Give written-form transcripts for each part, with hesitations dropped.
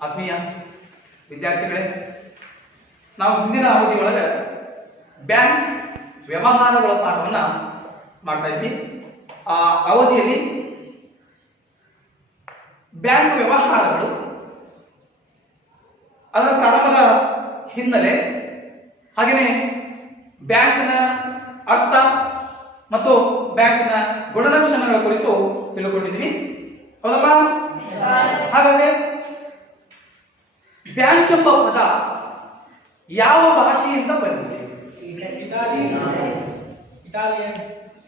ಆತ್ಮೀಯ ವಿದ್ಯಾರ್ಥಿಗಳೇ, ನಾವು ಹಿಂದಿನ ಅವಧಿಯೊಳಗೆ ಬ್ಯಾಂಕ್ ವ್ಯವಹಾರಗಳ ಪಾಠವನ್ನ ಮಾಡ್ತಾ ಇದ್ವಿ. ಆ ಅವಧಿಯಲ್ಲಿ ಬ್ಯಾಂಕ್ ವ್ಯವಹಾರಗಳು, ಅದರ ಪ್ರಾರಂಭದ ಹಿನ್ನೆಲೆ, ಹಾಗೆಯೇ ಬ್ಯಾಂಕ್ನ ಅರ್ಥ ಮತ್ತು ಬ್ಯಾಂಕ್ನ ಗುಣಲಕ್ಷಣಗಳ ಕುರಿತು ತಿಳ್ಕೊಂಡಿದ್ವಿ, ಹೌದಲ್ವಾ? ಹಾಗಾದ್ರೆ ಬ್ಯಾಂಕ್ ಎಂಬ ಪದ ಯಾವ ಭಾಷೆಯಿಂದ ಬಂದಿದೆ?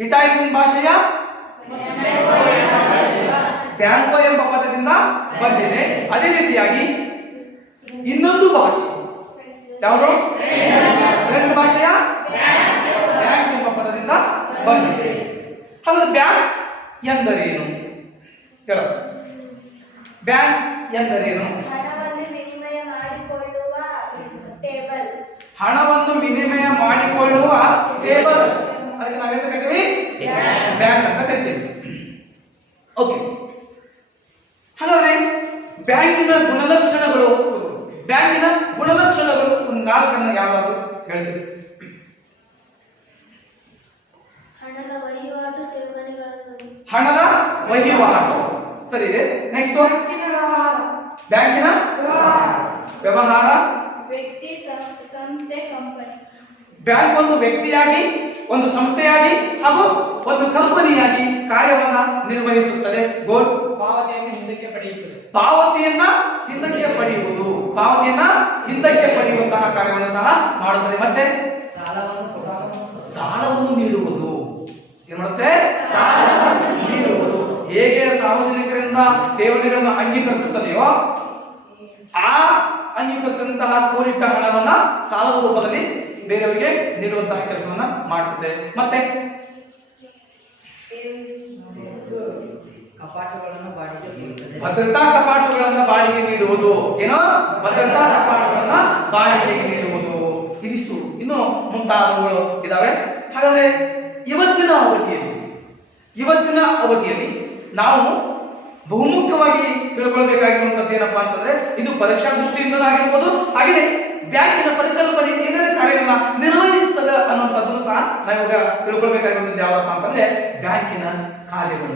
ಇಟಾಲಿಯನ್ ಭಾಷೆಯ ಬ್ಯಾಂಕೋ ಎಂಬ ಪದದಿಂದ ಬಂದಿದೆ. ಅದೇ ರೀತಿಯಾಗಿ ಇನ್ನೊಂದು ಭಾಷೆ ಯಾವುದು? ಫ್ರೆಂಚ್ ಭಾಷೆಯ ಬ್ಯಾಂಕ್ ಎಂಬ ಪದದಿಂದ ಬಂದಿದೆ. ಹಾಗಾದ್ರೆ ಬ್ಯಾಂಕ್ ಎಂದರೇನು? ಹೇಳ, ಬ್ಯಾಂಕ್ ಎಂದರೇನು? ಹಣವನ್ನು ವಿನಿಮಯ ಮಾಡಿಕೊಳ್ಳುವ ಟೇಬಲ್. ಅದಕ್ಕೆ ನಾವೇಂತ ಕರಿತೀವಿ? ಬ್ಯಾಂಕ್ ಅಂತ ಕರಿತೀವಿ. ಓಕೆ, ಹಾಗಾದ್ರೆ ಬ್ಯಾಂಕಿನ ಗುಣಲಕ್ಷಣಗಳು, ಒಂದು ನಾಲ್ಕನ್ನು ಯಾವಾಗ ಹೇಳ್ತೀವಿ? ಹಣದ ವಹಿವಾಟು ಸರಿ ಇದೆ. ನೆಕ್ಸ್ಟ್ ಬ್ಯಾಂಕಿನ ವ್ಯವಹಾರ. ಬ್ಯಾಂಕ್ ಒಂದು ವ್ಯಕ್ತಿಯಾಗಿ, ಒಂದು ಸಂಸ್ಥೆಯಾಗಿ ಹಾಗೂ ಒಂದು ಕಂಪನಿಯಾಗಿ ಕಾರ್ಯವನ್ನ ನಿರ್ವಹಿಸುತ್ತದೆ. ಗೋಲ್ಡ್ ಪಾವತಿಯನ್ನ ಹಿಂದಕ್ಕೆ ಪಡೆಯುವಂತಹ ಕಾರ್ಯವನ್ನು ಸಹ ಮಾಡುತ್ತದೆ. ಮತ್ತೆ ಸಾಲವನ್ನು ನೀಡುವುದು. ಏನ್ ಮಾಡುತ್ತೆ? ಸಾಲವನ್ನು ನೀಡುವುದು. ಹೇಗೆ ಸಾರ್ವಜನಿಕರಿಂದ ಠೇವಣಿಗಳನ್ನು ಅಂಗೀಕರಿಸುತ್ತದೆಯೋ ಆ ಅಂಗೀಕರಿಸಿದಂತಹ ಕೂಡಿಟ್ಟ ಹಣವನ್ನ ಸಾಲದ ರೂಪದಲ್ಲಿ ಬೇರೆಯವರಿಗೆ ನೀಡುವಂತಹ ಕೆಲಸವನ್ನ ಮಾಡುತ್ತದೆ. ಮತ್ತೆ ಭದ್ರತಾ ಕಪಾಟುಗಳನ್ನ ಬಾಡಿಗೆ ನೀಡುವುದು. ಏನೋ ಭದ್ರತಾ ಕಪಾಟುಗಳನ್ನ ಬಾಡಿಗೆಗೆ ನೀಡುವುದು. ಇದಿಷ್ಟು, ಇನ್ನು ಮುಂತಾದವುಗಳು ಇದಾವೆ. ಹಾಗಾದ್ರೆ ಇವತ್ತಿನ ಅವಧಿಯಲ್ಲಿ ನಾವು ಬಹುಮುಖ್ಯವಾಗಿ ತಿಳ್ಕೊಳ್ಬೇಕಾಗಿರುವಂತದ್ದು ಏನಪ್ಪಾ ಅಂತಂದ್ರೆ, ಇದು ಪರೀಕ್ಷಾ ದೃಷ್ಟಿಯಿಂದ ಆಗಿರ್ಬೋದು, ಹಾಗೆಯೇ ಬ್ಯಾಂಕಿನ ಪರಿಕಲ್ಪನೆ ಏನೇನು ಕಾರ್ಯಗಳನ್ನ ನಿರ್ವಹಿಸ್ತದೆ ಅನ್ನುವಂಥದ್ದು ಸಹ ನಾವಿವಾಗ ತಿಳ್ಕೊಳ್ಬೇಕಾಗಿರುವಂತದ್ದು ಯಾವಪ್ಪ ಅಂತಂದ್ರೆ ಬ್ಯಾಂಕಿನ ಕಾರ್ಯಗಳು.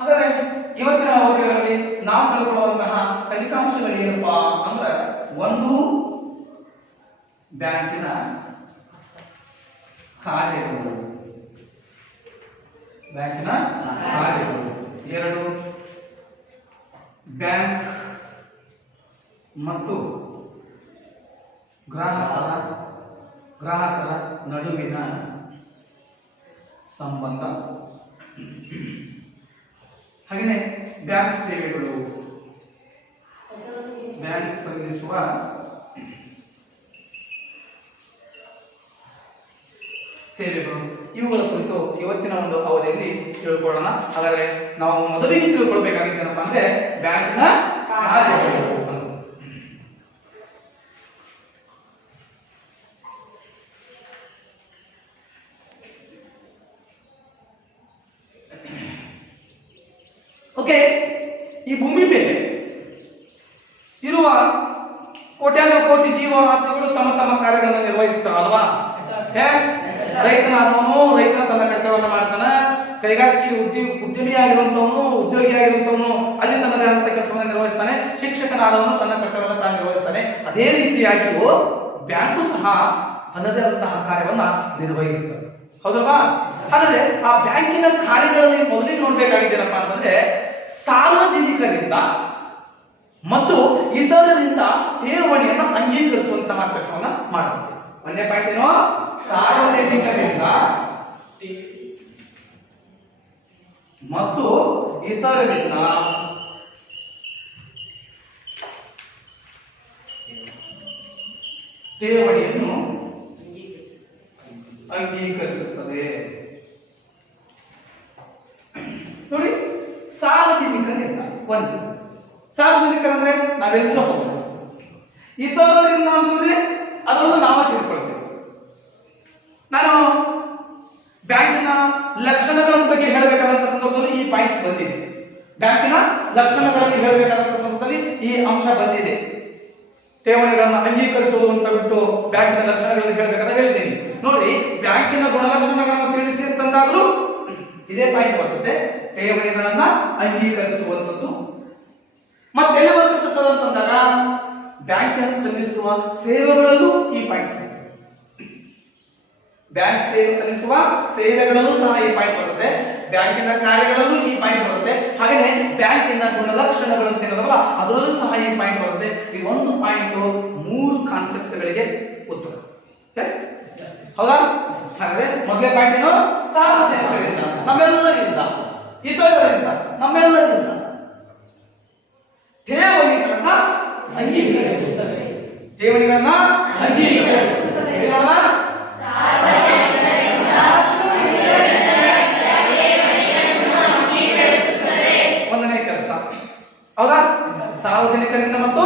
ಹಾಗಾದ್ರೆ ಇವತ್ತಿನ ಅವಧಿಗಳಲ್ಲಿ ನಾವು ತಿಳ್ಕೊಳ್ಳುವಂತಹ ಫಲಿತಾಂಶಗಳು ಏನಪ್ಪಾ ಅಂದ್ರೆ, ಒಂದು ಬ್ಯಾಂಕಿನ ಕಾರ್ಯಗಳು, ಎರಡು ಬ್ಯಾಂಕ್ ಮತ್ತು ಗ್ರಾಹಕರ ನಡುವಿನ ಸಂಬಂಧ, ಹಾಗೆಯೇ ಬ್ಯಾಂಕ್ ಸೇವೆಗಳು, ಬ್ಯಾಂಕ್ ಸಲ್ಲಿಸುವ ಸೇವೆಗಳು, ಇವುಗಳ ಕುರಿತು ಇವತ್ತಿನ ಒಂದು ಅವಧಿಯಲ್ಲಿ ತಿಳ್ಕೊಳ್ಳೋಣ. ಹಾಗಾದ್ರೆ ನಾವು ಮೊದಲಿಗೆ ತಿಳ್ಕೊಳ್ಬೇಕಾಗಿದ್ದೇನಪ್ಪ ಅಂದ್ರೆ ಬ್ಯಾಂಕಿನ ಕಾರ್ಯಗಳು. ಓಕೆ, ಈ ಭೂಮಿ ಮೇಲೆ ಇರುವ ಕೋಟ್ಯಾನು ಕೋಟಿ ಜೀವರಾಶಿಗಳು ತಮ್ಮ ತಮ್ಮ ಕಾರ್ಯಗಳನ್ನು ನಿರ್ವಹಿಸ್ತಾವಲ್ವಾ? ರೈತನಾದವನು ತನ್ನ ಕರ್ತವ್ಯವನ್ನು ಮಾಡ್ತಾನ, ಕೈಗಾರಿಕೆ ಉದ್ಯಮಿಯಾಗಿರುವಂತವನು, ಉದ್ಯೋಗಿಯಾಗಿರುವಂತವನು ಅಲ್ಲಿ ತನ್ನದೇ ಆದಂತ ಕೆಲಸವನ್ನು ನಿರ್ವಹಿಸ್ತಾನೆ, ಶಿಕ್ಷಕನಾದವನು ತನ್ನ ಕರ್ತವ್ಯವನ್ನು ತಾನು ನಿರ್ವಹಿಸ್ತಾನೆ. ಅದೇ ರೀತಿಯಾಗಿಯೂ ಬ್ಯಾಂಕು ಸಹ ತನ್ನದೇ ಆದಂತಹ ಕಾರ್ಯವನ್ನ ನಿರ್ವಹಿಸ್ತದೆ, ಹೌದಲ್ವಾ? ಹಾಗಾದ್ರೆ ಆ ಬ್ಯಾಂಕಿನ ಕಾರ್ಯಗಳಲ್ಲಿ ಮೊದಲಿಗೆ ನೋಡ್ಬೇಕಾಗಿದ್ದೇನಪ್ಪ ಅಂತಂದ್ರೆ, ಸಾರ್ವಜನಿಕರಿಂದ ಮತ್ತು ಇತರರಿಂದ ಠೇವಣಿಯನ್ನು ಅಂಗೀಕರಿಸುವಂತಹ ಕೆಲಸವನ್ನ ಮಾಡುತ್ತೆ. ಒಂದೇ ಪಾಯಿಂಟ್ ಏನು? ಸಾರ್ವಜನಿಕರಿಂದ ಮತ್ತು ಇತರರಿಂದ ಠೇವಣಿಯನ್ನು ಅಂಗೀಕರಿಸುತ್ತದೆ. ನೋಡಿ, ಸಾರ್ವಜನಿಕರಿಂದ ಒಂದು. ಸಾರ್ವಜನಿಕರಂದ್ರೆ ನಾವೆಲ್ಲರೂ ಹೋಗ್ಬೋದು. ಇತರರಿಂದ ಅಂತಂದ್ರೆ ಅದರಲ್ಲೂ ನಾವು ಸೇರ್ಕೊಳ್ತೇವೆ. ನಾನು ಬ್ಯಾಂಕಿನ ಲಕ್ಷಣಗಳ ಬಗ್ಗೆ ಹೇಳಬೇಕಾದಂತ ಸಂದರ್ಭದಲ್ಲಿ ಈ ಪಾಯಿಂಟ್ಸ್ ಬಂದಿದೆ. ಬ್ಯಾಂಕಿನ ಲಕ್ಷಣಗಳಲ್ಲಿ ಹೇಳಬೇಕಾದಂತ ಸಂದರ್ಭದಲ್ಲಿ ಈ ಅಂಶ ಬಂದಿದೆ. ಠೇವಣಿಗಳನ್ನು ಅಂಗೀಕರಿಸುವುದು ಅಂತ ಬಿಟ್ಟು ಬ್ಯಾಂಕಿನ ಲಕ್ಷಣಗಳನ್ನು ಹೇಳಬೇಕಾದ ಹೇಳಿದ್ದೀನಿ. ನೋಡಿ, ಬ್ಯಾಂಕಿನ ಗುಣಲಕ್ಷಣಗಳನ್ನು ತಿಳಿಸಿ ಅಂತಂದಾಗಲೂ ಇದೇ ಪಾಯಿಂಟ್ ಬರ್ತದೆ. ಠೇವಣಿಗಳನ್ನ ಅಂಗೀಕರಿಸುವಂಥದ್ದು. ಮತ್ತೆ ಎಲ್ಲಿ ಬರ್ತದೆ ಸರ್ ಅಂತಂದಾಗ ಬ್ಯಾಂಕ್ ಸಲ್ಲಿಸುವ ಸೇವೆಗಳಲ್ಲೂ ಈ ಪಾಯಿಂಟ್ಸ್ ಬರ್ತದೆ. ಬ್ಯಾಂಕ್ ಸಲ್ಲಿಸುವ ಸೇವೆಗಳಲ್ಲೂ ಸಹ ಈ ಪಾಯಿಂಟ್ ಬರುತ್ತೆ. ಬ್ಯಾಂಕಿನ ಕಾರ್ಯಗಳಲ್ಲೂ ಈ ಪಾಯಿಂಟ್ ಬರುತ್ತೆ. ಹಾಗೆಯೇ ಬ್ಯಾಂಕಿನ ಗುಣಲಕ್ಷಣಗಳು ಅಂತ ಏನದಲ್ಲ ಅದರಲ್ಲೂ ಸಹ ಈ ಪಾಯಿಂಟ್ ಬರುತ್ತೆ. ಈ ಒಂದು ಪಾಯಿಂಟ್ 3 ಕಾನ್ಸೆಪ್ಟ್ಗಳಿಗೆ ಉತ್ತರ. ಎಸ್, ಹೌದಾ? ಹಾಗಾದ್ರೆ ಮೊದಲೇ ಪಾಯಿಂಟ್ ಏನು? ಸಾರ್ವಜನಿಕರಿಂದ, ನಮ್ಮೆಲ್ಲರಿಂದ, ಇತರರಿಂದ, ನಮ್ಮೆಲ್ಲರಿಂದ ಠೇವಣಿಗಳನ್ನ ಅಂಗೀಕರಿಸುತ್ತದೆ. ಠೇವಣಿಗಳನ್ನ ಅಂಗೀಕರಿಸುತ್ತದೆ. ಒಂದನೇ ಕೆಲಸ, ಹೌದಾ? ಸಾರ್ವಜನಿಕರಿಂದ ಮತ್ತು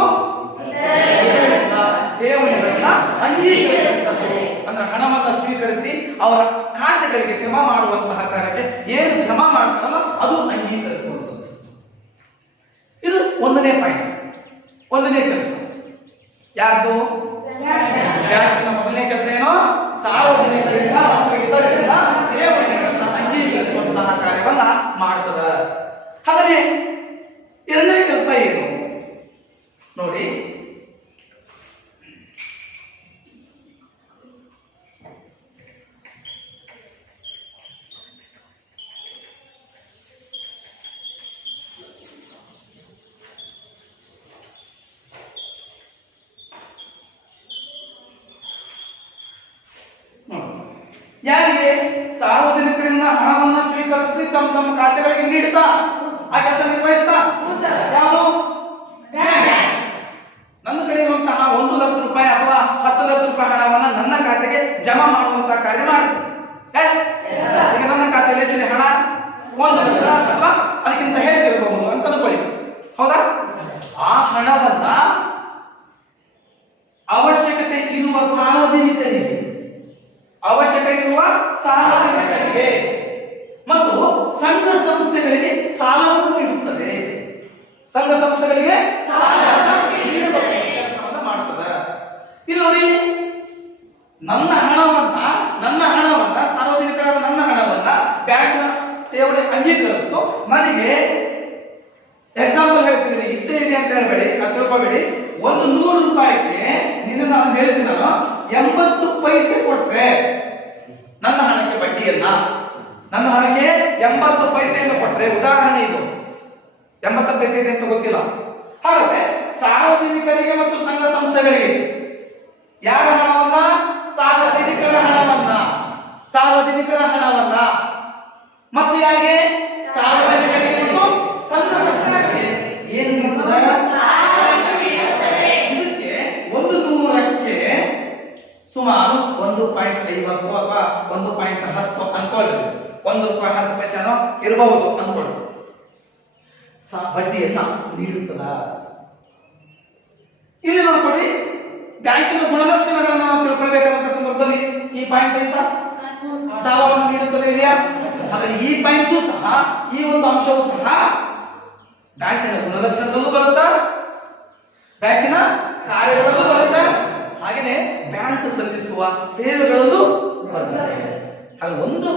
ಠೇವಣಿಗಳನ್ನ ಅಂಗೀಕರಿಸುತ್ತದೆ. ಅಂದ್ರೆ ಹಣವನ್ನು ಸ್ವೀಕರಿಸಿ ಅವರ ಖಾತೆಗಳಿಗೆ ಜಮಾ ಮಾಡುವಂತಹ ಕಾರ್ಯಕ್ಕೆ ಏನು ಜಮಾ ಮಾಡ್ತಾರಲ್ಲ ಅದು ಅಂಗೀಕರಿಸುವಂಥದ್ದು. ಇದು ಒಂದನೇ ಪಾಯಿಂಟ್, ಒಂದನೇ ಕೆಲಸ. ಯಾರ್ದು? ಬ್ಯಾಂಕಿನ ಮೊದಲನೇ ಕೆಲಸ ಏನೋ ಸಾರ್ವಜನಿಕರಿಂದ ಮತ್ತು ಇತರರಿಂದ ಠೇವಣಿಗಳನ್ನ ಅಂಗೀಕರಿಸುವಂತಹ ಕಾರ್ಯವನ್ನ ಮಾಡ್ತದ. ಹಾಗಾದ್ರೆ ಎರಡನೇ ಕೆಲಸ ಏನು ನೋಡಿ. ಯಾರಿಗೆ? ಸಾರ್ವಜನಿಕರಿಂದ ಹಣವನ್ನು ಸ್ವೀಕರಿಸಿ ತಮ್ಮ ತಮ್ಮ ಖಾತೆಗಳಿಗೆ ನೀಡುತ್ತಾ ಆ ಕೆಲಸ ನಿರ್ವಹಿಸ್ತಾ. ಯಾವುದು? ನನ್ನ ಕಡೆ ಇರುವಂತಹ 1 ಲಕ್ಷ ರೂಪಾಯಿ ಅಥವಾ 10 ಲಕ್ಷ ರೂಪಾಯಿ ಹಣವನ್ನು ನನ್ನ ಖಾತೆಗೆ ಜಮಾ ಮಾಡುವಂತಹ ಕಾರ್ಯ ಮಾಡುತ್ತೆ. ಈಗ ನನ್ನ ಖಾತೆಯಲ್ಲಿ ಎಷ್ಟಿದೆ ಹಣ? 1 ಲಕ್ಷ ಅಥವಾ ಅದಕ್ಕಿಂತ ಹೆಚ್ಚಿರಬಹುದು ಅಂತ ಅನ್ಕೊಳ್ಳಿ, ಹೌದಾ? ಆ ಹಣವನ್ನ ಅವಶ್ಯಕತೆ ಇರುವ ಸಾರ್ವಜನಿಕರಿಗೆ ಮತ್ತು ಸಂಘ ಸಂಸ್ಥೆಗಳಿಗೆ ಸಾಲವನ್ನು ನೀಡುತ್ತದೆ. ಸಂಘ ಸಂಸ್ಥೆಗಳಿಗೆ ಕೆಲಸವನ್ನ ಮಾಡ್ತದೆ. ಇಲ್ಲಿ ನೋಡಿ, ನನ್ನ ಹಣವನ್ನ ಸಾರ್ವಜನಿಕರ ನನ್ನ ಹಣವನ್ನ ಬ್ಯಾಂಕ್ ಠೇವಣಿ ಅಂಗೀಕರಿಸ್ತು. ನನಗೆ ಎಕ್ಸಾಂಪಲ್ ಹೇಳ್ತಿದ್ದೀನಿ, ಇಷ್ಟೇ ಇದೆ ಅಂತ ಹೇಳ್ಬೇಡಿ, ಅದು ತಿಳ್ಕೊಬೇಡಿ. 100 ರೂಪಾಯಿಗೆ ನಾನು ಹೇಳ್ತೀನಿ, 80 ಪೈಸೆ ಕೊಟ್ರೆ ನನ್ನ ಹಣಕ್ಕೆ ಬಡ್ಡಿಯನ್ನ, ನನ್ನ ಹಣಕ್ಕೆ 80 ಪೈಸೆಯನ್ನು ಕೊಟ್ರೆ, ಉದಾಹರಣೆ ಇದು 80 ಪೈಸೆ ಇದೆ ಅಂತ ಗೊತ್ತಿಲ್ಲ. ಹಾಗಾದ್ರೆ ಸಾರ್ವಜನಿಕರಿಗೆ ಮತ್ತು ಸಂಘ ಸಂಸ್ಥೆಗಳಿಗೆ ಯಾರ ಹಣವನ್ನ? ಸಾರ್ವಜನಿಕರ ಹಣವನ್ನ ಮತ್ತು ಯಾರಿಗೆ? ಸಾರ್ವಜನಿಕರಿಗೆ ಮತ್ತು ಸಂಘ ಸಂಸ್ಥೆಗಳಿಗೆ ಏನು ನೀಡುತ್ತದೆ? ಇದಕ್ಕೆ 100ಕ್ಕೆ ಸುಮಾರು 1.50 ಅಥವಾ 1.10 ಅನ್ಕೊಳ್ಳಿ. 1 ರೂಪಾಯಿ 10 ಪೈಸೆನೋ ಇರಬಹುದು ಅನ್ಕೊಳ್ಳಿ. ಬಡ್ಡಿಯನ್ನ ನೀಡುತ್ತದ. ಇಲ್ಲಿ ನೋಡ್ಕೊಳ್ಳಿ, ಬ್ಯಾಂಕಿನ ಗುಣಲಕ್ಷಣಗಳನ್ನು ನಾವು ತಿಳ್ಕೊಳ್ಬೇಕಾದಂತ ಸಂದರ್ಭದಲ್ಲಿ ಈ ಪಾಯಿಂಟ್ ಸಹಿತ ಸಾಲವನ್ನು ನೀಡುತ್ತದೆ ಇದೆಯಾ? ಹಾಗಾಗಿ ಈ ಪಾಯಿಂಟ್ಸು ಸಹ, ಈ ಒಂದು ಅಂಶವೂ ಸಹ ಬ್ಯಾಂಕಿನ ಗುಣಲಕ್ಷಣದಲ್ಲೂ ಬರುತ್ತಾ, ಬ್ಯಾಂಕಿನ ಕಾರ್ಯಗಳಲ್ಲೂ ಬರುತ್ತಾ, ಹಾಗೆಯೇ ಬ್ಯಾಂಕ್ ಸಲ್ಲಿಸುವ ಸೇವೆಗಳಲ್ಲೂ ಬರುತ್ತದೆ. ಹಾಗೆ ಒಂದು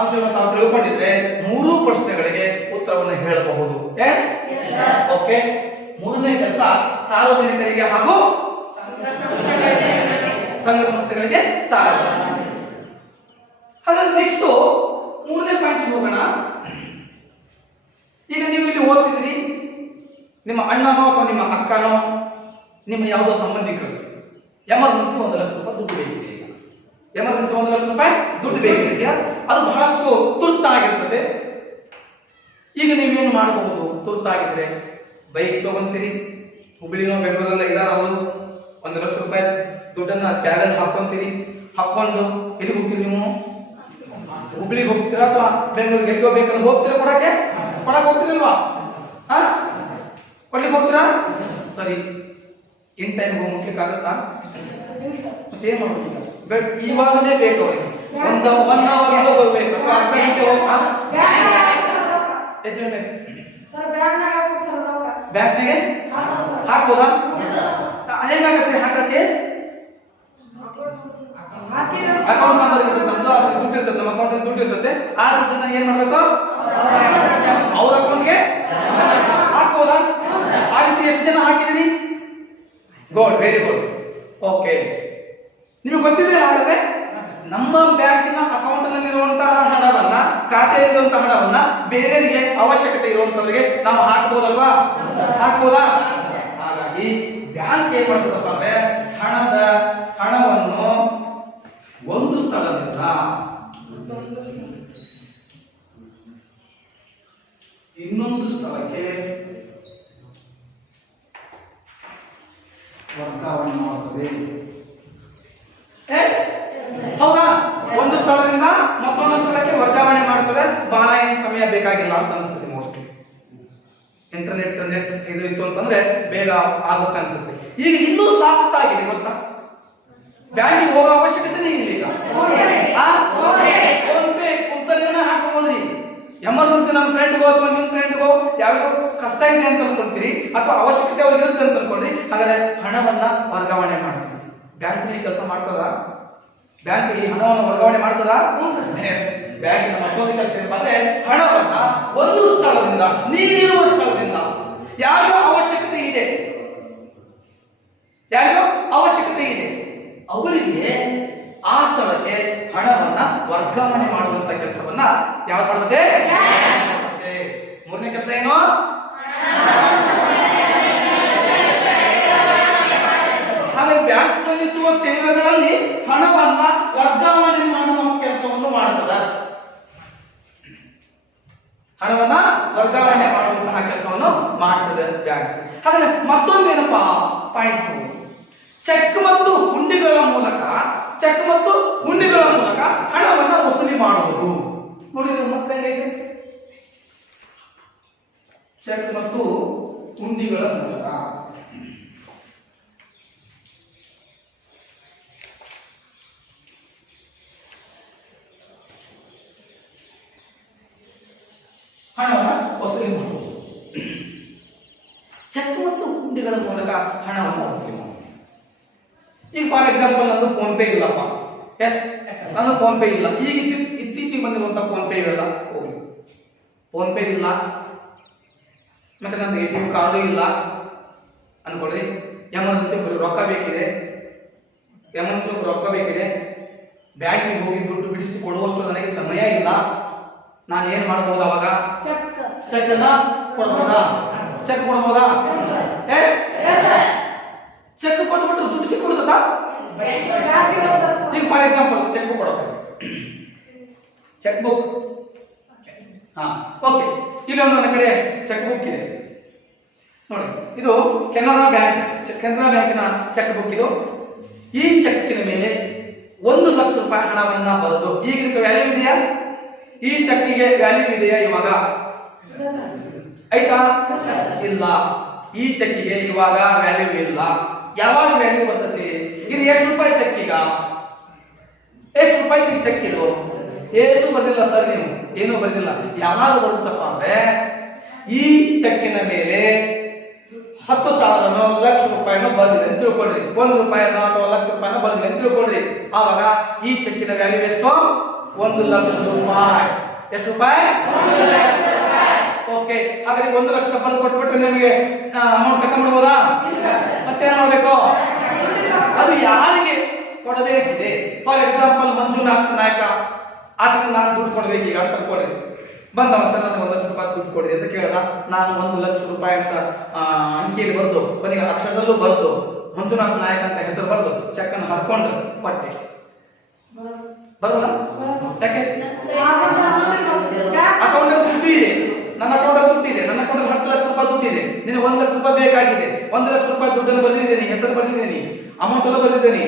ಅಂಶವನ್ನು ತಾವು ತಿಳ್ಕೊಂಡಿದ್ರೆ 3 ಪ್ರಶ್ನೆಗಳಿಗೆ ಉತ್ತರವನ್ನು ಹೇಳಬಹುದು. Yes, okay. ಮೂರನೇ ಕೆಲಸ ಸಾರ್ವಜನಿಕರಿಗೆ ಹಾಗೂ ಸಂಘ ಸಂಸ್ಥೆಗಳಿಗೆ ಸಾಲ. ಹಾಗಾದ್ರೆ ನೆಕ್ಸ್ಟ್ 3ನೇ ಪಾಯಿಂಟ್ ಹೋಗೋಣ. ಈಗ ನೀವು ಇಲ್ಲಿ ಓದ್ತಿದ್ದೀರಿ, ನಿಮ್ಮ ಅಣ್ಣನೋ ಅಥವಾ ನಿಮ್ಮ ಅಕ್ಕನೋ ನಿಮ್ಮ ಯಾವುದೋ ಸಂಬಂಧಿಕರು ಎಮರ್ಜೆನ್ಸಿ 1 ಲಕ್ಷ ರೂಪಾಯಿ ದುಡ್ಡು ಬೇಕಿದೆ. ಎಮರ್ಜೆನ್ಸಿ 1 ಲಕ್ಷ ರೂಪಾಯಿ ದುಡ್ಡು ಬೇಕಿದೆಯಾ? ಅದು ಬಹಳಷ್ಟು ತುರ್ತಾಗಿರ್ತದೆ. ಈಗ ನೀವೇನು ಮಾಡಬಹುದು? ತುರ್ತಾಗಿದ್ರೆ ಬೈಕ್ ತಗೊಂತೀರಿ, ಹುಬ್ಳಿನೋ ಬೆಂಗಳೂರಲ್ಲ ಇದಾರ ಅವರು, 1 ಲಕ್ಷ ರೂಪಾಯಿ ದುಡ್ಡನ್ನ ಬ್ಯಾಗಲ್ಲಿ ಹಾಕೊಂತೀರಿ. ಹಾಕೊಂಡು ಎಲ್ಲಿ ಹೋಗ್ತೀರಿ ನೀವು? ಹುಬ್ಳಿಗೆ ಹೋಗ್ತೀರಾ ಅಥವಾ ಬೆಂಗಳೂರಿಗೆ ಎಲ್ಲಿ ಹೋಗ್ಬೇಕಂದ್ರೆ ಹೋಗ್ತೀರಾ ಕೊಡಕ್ಕೆ ಹೋಗ್ತೀರಲ್ವಾ? ಕೊಡ್ಲಿಕ್ಕೆ ಹೋಗ್ತೀರಾ? ಸರಿ, ಇನ್ ಟೈಮ್ ಹೋಗಿ ಮುಟ್ಲಿಕ್ಕಾಗತ್ತಾ? ಮತ್ತೇನ್ ಮಾಡ್ಬೇಕು? ಇವಾಗಲೇ ಬೇಕು ಅವ್ರಿಗೆ. 1 ಅವರ್ ಹೋಗ್ಬೇಕು ಅಥವಾ ಅರ್ಧ ಗಂಟೆ ಬ್ಯಾಂಕ್ನಾಗೆ ಹಾಕ್ಬೋದಾ? ಅದೇನಾಗತ್ತೆ ಹಾಕಕ್ಕೆ? ಅಕೌಂಟ್ ನಂಬರ್ ಇರುತ್ತೆ ನಮ್ದು, ಅದ್ರ ದುಡ್ಡು ಇರ್ತದೆ, ನಮ್ಮ ಅಕೌಂಟ್ ದುಡ್ಡು ಇರ್ತದೆ. ಆ ದುಡ್ಡನ್ನ ಏನ್ ಮಾಡ್ಬೇಕು? ಅವ್ರ ಅಕೌಂಟ್ಗೆ ಹಾಕ್ಬೋದಾ? ಆ ರೀತಿ ಎಷ್ಟು ಜನ ಹಾಕಿದೀನಿ? Good, very good. ಓಕೆ, ನಿಮಗೆ ಗೊತ್ತಿದೆ ಹಾಗಾದ್ರೆ ನಮ್ಮ ಬ್ಯಾಂಕಿನ ಅಕೌಂಟ್ ನಲ್ಲಿರುವಂತಹ ಹಣವನ್ನ, ಖಾತೆಯಲ್ಲಿರುವಂತಹ ಹಣವನ್ನ ಬೇರೆಯವರಿಗೆ ಅವಶ್ಯಕತೆ ಇರುವಂತವರಿಗೆ ನಾವು ಹಾಕ್ಬೋದಲ್ವಾ? ಹಾಕ್ಬೋದಾ? ಹಾಗಾಗಿ ಬ್ಯಾಂಕ್ ಏನ್ ಮಾಡ್ತದಪ್ಪ ಅಂದ್ರೆ ಹಣವನ್ನು ಒಂದು ಸ್ಥಳದಿಂದ ಇನ್ನೊಂದು ಸ್ಥಳಕ್ಕೆ ವರ್ಗಾವಣೆ ಮಾಡುತ್ತದೆ. ಹೌದಾ? ಒಂದು ಸ್ಥಳದಿಂದ ಮತ್ತೊಂದು ಸ್ಥಳಕ್ಕೆ ವರ್ಗಾವಣೆ ಮಾಡುತ್ತದೆ. ಬಹಳ ಏನು ಸಮಯ ಬೇಕಾಗಿಲ್ಲ ಅಂತ ಅನಿಸ್ತದೆ. ಮೋಸ್ಟ್ಲಿ ಇಂಟರ್ನೆಟ್ ಇದು ಇತ್ತು ಅಂತಂದ್ರೆ ಬೇಗ ಆಗುತ್ತೆ ಅನ್ಸುತ್ತೆ. ಈಗ ಇನ್ನೂ ಸಾಫ್ಟ್ ಆಗಿದೆ ಗೊತ್ತಾ? ಬ್ಯಾಂಕಿಗೆ ಹೋಗೋ ಅವಶ್ಯಕತೆ ಇಲ್ಲ. ಈಗ ಫೋನ್ ಪೇ ಕುಂತಲ್ಲೇನ ಹಾಕಬಹುದ್ರಿ. ಎಮರ್ಜೆನ್ಸಿ ನನ್ನ ಫ್ರೆಂಡ್ಗೋ ಅಥವಾ ನಿಮ್ಮ ಫ್ರೆಂಡ್ಗೋ ಯಾವ್ಯಾವ ಕಷ್ಟ ಇದೆ ಅಂತ ಅನ್ಕೊಂತೀರಿ ಅಥವಾ ಅವಶ್ಯಕತೆ ಅವ್ರಿಗೆ ಇರುತ್ತೆ ಅಂತ ಅನ್ಕೊಂಡ್ರಿ, ಹಾಗಾದ್ರೆ ಹಣವನ್ನ ವರ್ಗಾವಣೆ ಮಾಡ್ತೀವಿ. ಬ್ಯಾಂಕ್ ಈ ಕೆಲಸ ಮಾಡ್ತದ? ಬ್ಯಾಂಕ್ ಈ ಹಣವನ್ನು ವರ್ಗಾವಣೆ ಮಾಡ್ತದ? ಬ್ಯಾಂಕಿನ ಮತ್ತೊಂದು ಕೆಲಸ ಏನಪ್ಪ ಅಂದ್ರೆ ಹಣವನ್ನ ಒಂದು ಸ್ಥಳದಿಂದ, ನೀವಿರುವ ಸ್ಥಳದಿಂದ ಯಾರಿಗೋ ಅವಶ್ಯಕತೆ ಇದೆ, ಅವರಿಗೆ ಆ ಸ್ಥಳಕ್ಕೆ ಹಣವನ್ನ ವರ್ಗಾವಣೆ ಮಾಡುವಂತ ಕೆಲಸವನ್ನ ಯಾವ್ದು ಮಾಡುತ್ತೆ? ಮೂರನೇ ಕೆಲಸ ಏನು? ಹಾಗೆ ಬ್ಯಾಂಕ್ ಸಲ್ಲಿಸುವ ಸೇವೆಗಳಲ್ಲಿ ಹಣವನ್ನ ವರ್ಗಾವಣೆ ಮಾಡುವ ಕೆಲಸವನ್ನು ಮಾಡುತ್ತದೆ. ಹಣವನ್ನ ವರ್ಗಾವಣೆ ಮಾಡುವಂತಹ ಕೆಲಸವನ್ನು ಮಾಡುತ್ತದೆ ಬ್ಯಾಂಕ್. ಹಾಗಾದ್ರೆ ಮತ್ತೊಂದೇನಪ್ಪಾ ಪಾಯಿಂಟ್ಸ್? ಚೆಕ್ ಮತ್ತು ಹುಂಡಿಗಳ ಮೂಲಕ ಹಣವನ್ನ ವಸೂಲಿ ಮಾಡುವುದು. ನೋಡಿ ಮತ್ತೆ ಚೆಕ್ ಮತ್ತು ಹುಂಡಿಗಳ ಮೂಲಕ ಹಣವನ್ನ ವಸೂಲಿ ಮಾಡುವುದು. ಚೆಕ್ ಮತ್ತು ಹುಂಡಿಗಳ ಮೂಲಕ ಹಣವನ್ನು ವಸೂಲಿ ಮಾಡುವುದು. ಈಗ ಫಾರ್ ಎಕ್ಸಾಂಪಲ್ ನಂದು ಫೋನ್ ಪೇ ಇಲ್ಲಪ್ಪ. ನಾನು ಫೋನ್ ಪೇ ಇಲ್ಲ. ಈಗ ಇತ್ತೀಚೆಗೆ ಬಂದಿರುವಂತಹ ಫೋನ್ ಪೇ ಇರಲ್ಲ. ಹೋಗಿ ಫೋನ್ ಪೇ ಇಲ್ಲ, ಮತ್ತೆ ನಂದು ATM ಕಾರ್ಡು ಇಲ್ಲ ಅನ್ಕೊಳ್ಳಿ. ಎಮರ್ಜೆನ್ಸಿ ರೊಕ್ಕ ಬೇಕಿದೆ, ಬ್ಯಾಂಕಿಗೆ ಹೋಗಿ ದುಡ್ಡು ಬಿಡಿಸಿ ಕೊಡುವಷ್ಟು ನನಗೆ ಸಮಯ ಇಲ್ಲ. ನಾನು ಏನ್ ಮಾಡ್ಬೋದು? ಅವಾಗ ಚೆಕ್ ಅನ್ನ ಕೊಡ್ಬೋದಾ? ಚೆಕ್ ಕೊಡ್ಬೋದಾ? ಚೆಕ್ ಕೊಟ್ಬಿಟ್ಟು ದುಡ್ಡು ಸಿಕ್ಬಿಡ್ತದ? ಈಗ ಫಾರ್ ಎಕ್ಸಾಂಪಲ್ ಚೆಕ್ ಬುಕ್ ಕೊಡಬೇಕು. ಚೆಕ್ ಬುಕ್ ಓಕೆ, ಇಲ್ಲಿ ಒಂದು ನನ್ನ ಕಡೆ ಚೆಕ್ ಬುಕ್ ಇದೆ ನೋಡಿ. ಇದು ಕೆನರಾ ಬ್ಯಾಂಕಿನ ಚೆಕ್ ಬುಕ್. ಇದು ಈ ಚೆಕ್ಕಿನ ಮೇಲೆ 1 ಲಕ್ಷ ರೂಪಾಯಿ ಹಣವನ್ನ ಬರೆದು, ಈಗ ಇದಕ್ಕೆ ವ್ಯಾಲ್ಯೂ ಇದೆಯಾ? ಈ ಚೆಕ್ಕಿಗೆ ವ್ಯಾಲ್ಯೂ ಇದೆಯಾ ಇವಾಗ? ಆಯ್ತಾ? ಇಲ್ಲ. ಈ ಚೆಕ್ಕಿಗೆ ಇವಾಗ ವ್ಯಾಲ್ಯೂ ಇಲ್ಲ. ಯಾವಾಗ ವ್ಯಾಲ್ಯೂ ಬರ್ತದೆ? ಇದು ಎಷ್ಟು ರೂಪಾಯಿ ಚೆಕ್? ಈಗ ಎಷ್ಟು ರೂಪಾಯಿ ಚೆಕ್? ಇದು ಏನು ಬರ್ದಿಲ್ಲ ಸರ್, ನೀವು ಏನು ಬರ್ದಿಲ್ಲ. ಯಾವಾಗ ಬರುತ್ತಪ್ಪ ಅಂದ್ರೆ ಈ ಚೆಕ್ಕಿನ ಮೇಲೆ 10,000 ಲಕ್ಷ ರೂಪಾಯಿನೋ ಬರ್ದಿದೆ ಅಂತ ತಿಳ್ಕೊಳ್ರಿ. 1 ರೂಪಾಯಿನೋ ಅಥವಾ ಲಕ್ಷ ರೂಪಾಯಿನೋ ಬರ್ದಿದೆ ಅಂತ ತಿಳ್ಕೊಳ್ರಿ. ಆವಾಗ ಈ ಚೆಕ್ಕಿನ ವ್ಯಾಲ್ಯೂ ಎಷ್ಟು? 1 ಲಕ್ಷ ರೂಪಾಯಿ. ಎಷ್ಟು ರೂಪಾಯಿ? ಓಕೆ, ಹಾಗಾದ್ರೆ 1 ಲಕ್ಷ ಬಂದು ಕೊಟ್ಬಿಟ್ರೆ ನಿಮಗೆ ಅಮೌಂಟ್ ತಕೊಂಡ್ಬಿಡ್ಬೋದಾ? ಮತ್ತೇನ್ ಮಾಡ್ಬೇಕು? ಅದು ಯಾರಿಗೆ ಕೊಡಬೇಕಿದೆ? ಫಾರ್ ಎಕ್ಸಾಂಪಲ್ ಮಂಜುನಾಥ್ ನಾಯಕ, ಆತನಿಗೆ ನಾನು ದುಡ್ಡು ಕೊಡ್ಬೇಕೀಗ ಅಂತ ಅನ್ಕೊಳ್ಳಿ. ಬಂದವ, ಸರ್ ನನಗೆ 1 ಲಕ್ಷ ರೂಪಾಯಿ ದುಡ್ಡು ಕೊಡಿ ಅಂತ ಕೇಳ್ದ. ನಾನು 1 ಲಕ್ಷ ರೂಪಾಯಿ ಅಂತ ಅಂಕಿಯಲ್ಲಿ ಬರೆದು, ಕೊನೆಗೆ ಅಕ್ಷರದಲ್ಲೂ ಬರೆದು ಮಂಜುನಾಥ್ ನಾಯಕ್ ಅಂತ ಹೆಸರು ಬರೆದು ಚೆಕ್ ಅನ್ನು ಹರ್ಕೊಂಡು ಕೊಟ್ಟೆ. ಬರೋಲ್ಲ? ಯಾಕೆ? ಅಕೌಂಟ್ ದುಡ್ಡು ಇದೆ, ನನ್ನ ಅಕೌಂಟ್ ದುಡ್ಡು ಇದೆ. ನನ್ನ ಅಕೌಂಟ್ 10 ಲಕ್ಷ ರೂಪಾಯಿ ದುಡ್ಡು ಇದೆ. ನಿನಗೆ 1 ಲಕ್ಷ ರೂಪಾಯಿ ಬೇಕಾಗಿದೆ. 1 ಲಕ್ಷ ರೂಪಾಯಿ ದುಡ್ಡನ್ನು ಬರೆದಿದ್ದೀನಿ, ಹೆಸರು ಬರೆದಿದ್ದೀನಿ, ಅಮೌಂಟ್ ಎಲ್ಲ ಬರೆದಿದ್ದೀನಿ,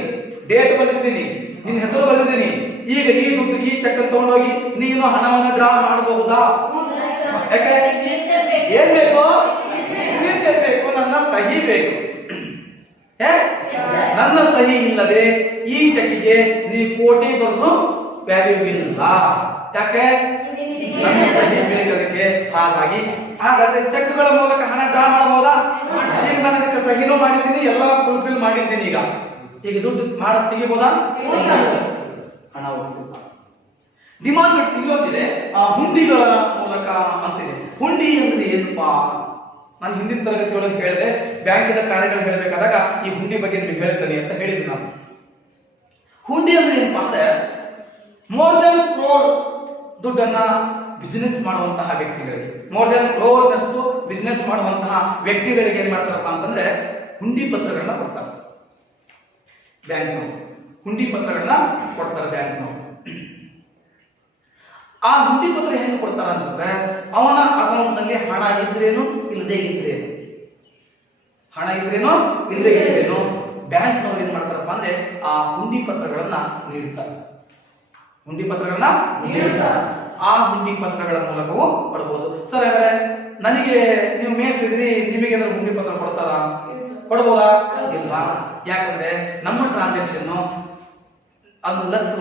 ಡೇಟ್ ಬರೆದಿದ್ದೀನಿ, ನಿನ್ನ ಹೆಸರು ಬರೆದಿದ್ದೀನಿ. ಈಗ ಈ ದುಡ್ಡು ಈ ಚೆಕ್ ತಗೊಂಡೋಗಿ ನೀನು ಹಣವನ್ನು ಡ್ರಾ ಮಾಡಬಹುದಾ? ಯಾಕೆ ಏನ್ ಬೇಕು? ಸಿಗ್ನೇಚರ್ ಬೇಕು, ನನ್ನ ಸಹಿ ಬೇಕು. ನನ್ನ ಸಹಿ ಇಲ್ಲದೆ ಈ ಚೆಕ್ಗೆ ನೀ ಕೋಟಿ ಬರೆದು ವ್ಯಾಲ್ಯೂ ಇಲ್ಲ. ಯಾಕೆ? ನನ್ನ ಸಹಿ ಬೇಕು ಅದಕ್ಕೆ. ಹಾಗಾದ್ರೆ ಚೆಕ್ಗಳ ಮೂಲಕ ಹಣ ಡ್ರಾ ಮಾಡಬಹುದಾ? ಈಗ ನಾನು ಅದಕ್ಕೆ ಸಹಿನೂ ಮಾಡಿದ್ದೀನಿ, ಎಲ್ಲ ಫುಲ್ಫಿಲ್ ಮಾಡಿದ್ದೀನಿ. ಈಗ ದುಡ್ಡು ತೆಗಿಬಹುದಾ? ಹಣ ಉಳಿಸಿಲ್ಲ. ಡಿಮಾಂಡ್ ಇಲ್ಲೋದಿದೆ ಹುಂಡಿಗಳ ಮೂಲಕ ಅಂತಿದೆ. ಹುಂಡಿ ಅಂದ್ರೆ ಏನಪ್ಪಾ? ನಾನು ಹಿಂದಿನ ತರಗತಿ ಒಳಗೆ ಹೇಳಿದೆ, ಬ್ಯಾಂಕಿನ ಕಾರ್ಯಗಳು ಹೇಳಬೇಕಾದಾಗ ಈ ಹುಂಡಿ ಬಗ್ಗೆ ನಿಮಗೆ ಹೇಳ್ತೇನೆ ಅಂತ ಹೇಳಿದ್ದೆ ನಾನು. ಹುಂಡಿ ಅಂದ್ರೆ ಏನಪ್ಪಾ ಅಂದ್ರೆ ಮೋರ್ ದೆನ್ ಕ್ರೋರ್ ದುಡ್ಡನ್ನ ಬಿಸಿನೆಸ್ ಮಾಡುವಂತಹ ವ್ಯಕ್ತಿಗಳಿಗೆ, ಮೋರ್ ದೆನ್ ಕ್ರೋರ್ ನಷ್ಟು ಬಿಸಿನೆಸ್ ಮಾಡುವಂತಹ ವ್ಯಕ್ತಿಗಳಿಗೆ ಏನ್ ಮಾಡ್ತಾರಪ್ಪ ಅಂತಂದ್ರೆ ಹುಂಡಿ ಪತ್ರಗಳನ್ನ ಕೊಡ್ತಾರೆ ಬ್ಯಾಂಕ್ನವರು. ಹುಂಡಿ ಪತ್ರಗಳನ್ನ ಕೊಡ್ತಾರೆ ಬ್ಯಾಂಕ್ನವರು. ಆ ಹುಂಡಿ ಪತ್ರ ಹೆಂಗ್ ಕೊಡ್ತಾರ ಅಂತಂದ್ರೆ ಅವನ ಅಕೌಂಟ್ ನಲ್ಲಿ ಹಣ ಇದ್ರೇನು ಇಲ್ಲದೆ ಇದ್ರೇನು, ಹಣ ಇದ್ರೇನು ಇಲ್ಲದೆ ಇದ್ರೇನು ಬ್ಯಾಂಕ್ನವ್ರು ಏನ್ ಮಾಡ್ತಾರಪ್ಪ ಅಂದ್ರೆ ಆ ಹುಂಡಿ ಪತ್ರಗಳನ್ನ ನೀಡ್ತಾರೆ. ಹುಂಡಿ ಪತ್ರಗಳನ್ನ ನೀಡ್ತಾರೆ. ಆ ಹುಂಡಿ ಪತ್ರಗಳ ಮೂಲಕವೂ ಕೊಡಬಹುದು. ಸರ್ ಹಾಗಾದ್ರೆ ನನಗೆ ನೀವು ಮೇಷ್ಟ್ರಿದ್ರಿ, ನಿಮಗೆ ಏನಾದ್ರು ಹುಂಡಿ ಪತ್ರ ಕೊಡ್ತಾರಾ? ಕೊಡಬಹುದಾ? ಇಲ್ಲ. ಯಾಕಂದ್ರೆ ನಮ್ಮ ಟ್ರಾನ್ಸಾಕ್ಷನ್ ಅದು ಲಕ್ಷದ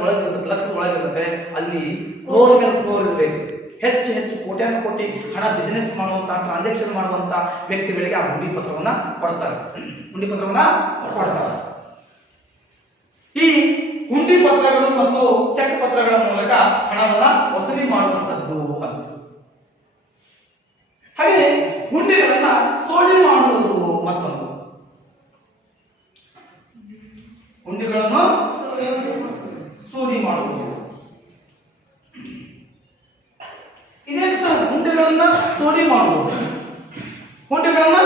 ಒಳಗಿರುತ್ತೆ. ಅಲ್ಲಿ ಕ್ರೋರ್ ಮೇಲೆ ಕ್ರೋರ್ ಇರಬೇಕು. ಹೆಚ್ಚು ಹೆಚ್ಚು ಕೋಟ್ಯಾನು ಕೋಟಿ ಹಣ ಬಿಸಿನೆಸ್ ಮಾಡುವಂತಹ ಟ್ರಾನ್ಸಾಕ್ಷನ್ ಮಾಡುವಂತಹ ವ್ಯಕ್ತಿಗಳಿಗೆ ಆ ಹುಂಡಿ ಪತ್ರವನ್ನ ಕೊಡ್ತಾರೆ. ಹುಂಡಿ ಪತ್ರವನ್ನ ಕೊಡ್ತಾರೆ. ಈ ಹುಂಡಿ ಪತ್ರಗಳು ಮತ್ತು ಚೆಕ್ ಪತ್ರಗಳ ಮೂಲಕ ಹಣವನ್ನ ವಸೂಲಿ ಮಾಡುವಂತದ್ದು ಅಂತ. ಹಾಗೆ ಹುಂಡಿಗಳನ್ನ ಸೋಳಿ ಮಾಡುವುದು ಮತ್ತೊಂದು. ಹುಂಡಿಗಳನ್ನು ಸೋಲಿ ಮಾಡುವುದು ಇದೇ ಸರ್. ಹುಂಡಿಗಳನ್ನ ಸೋಲಿ ಮಾಡುವುದು, ಹುಂಡಿಗಳನ್ನ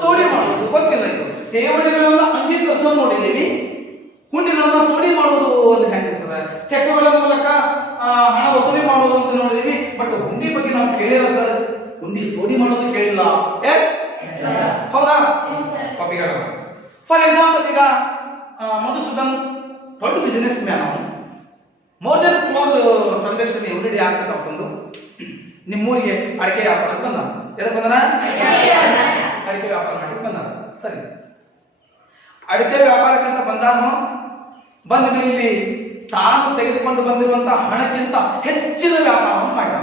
ಸೋಲಿ ಮಾಡುವುದು ಗೊತ್ತಿಲ್ಲ. ಇದು ಠೇವಣಿಗಳನ್ನ ಅಂಗೀಕರಿಸೋದು ನೋಡಿದ್ದೀವಿ, ಹುಂಡಿಗಳನ್ನ ಸೋಲಿ ಮಾಡುವುದು ಅಂತ ಹೇಳಿ ಸರ್. ಚೆಕ್ಗಳ ಮೂಲಕ ಹಣ ವಸೂಲಿ ಮಾಡುವುದು ಅಂತ ನೋಡಿದೀವಿ. ಬಟ್ ಹುಂಡಿ ಬಗ್ಗೆ ನಾವು ಕೇಳಿಲ್ಲ ಸರ್. ಹುಂಡಿ ಸೋಲಿ ಮಾಡೋದು ಕೇಳಿಲ್ಲ. ಎಸ್ ಹೌದಾ? ಕಾಪಿಗಾರ. ಫಾರ್ ಎಕ್ಸಾಂಪಲ್ ಈಗ ಮಧುಸೂದನ್ ದೊಡ್ಡ ಬಿಸಿನೆಸ್ ಮ್ಯಾನ್, ಅವನು more than crore transaction every day ಆಗ್ತದೆ. ಅಂತಂದು ನಿಮ್ಮೂರಿಗೆ ಅಡಿಕೆ ವ್ಯಾಪಾರಕ್ಕೆ ಬಂದ. ಎದಕ್ಕೆ ಬಂದನ? ಅಡಿಕೆ ವ್ಯಾಪಾರ ಮಾಡಿ ಬಂದ. ಸರಿ, ಅಡಿಕೆ ವ್ಯಾಪಾರಕ್ಕಿಂತ ಬಂದಾನು. ಬಂದ ಮೇಲೆ ಇಲ್ಲಿ ತಾನು ತೆಗೆದುಕೊಂಡು ಬಂದಿರುವಂತಹ ಹಣಕ್ಕಿಂತ ಹೆಚ್ಚಿನ ವ್ಯಾಪಾರವನ್ನು ಮಾಡಿದ.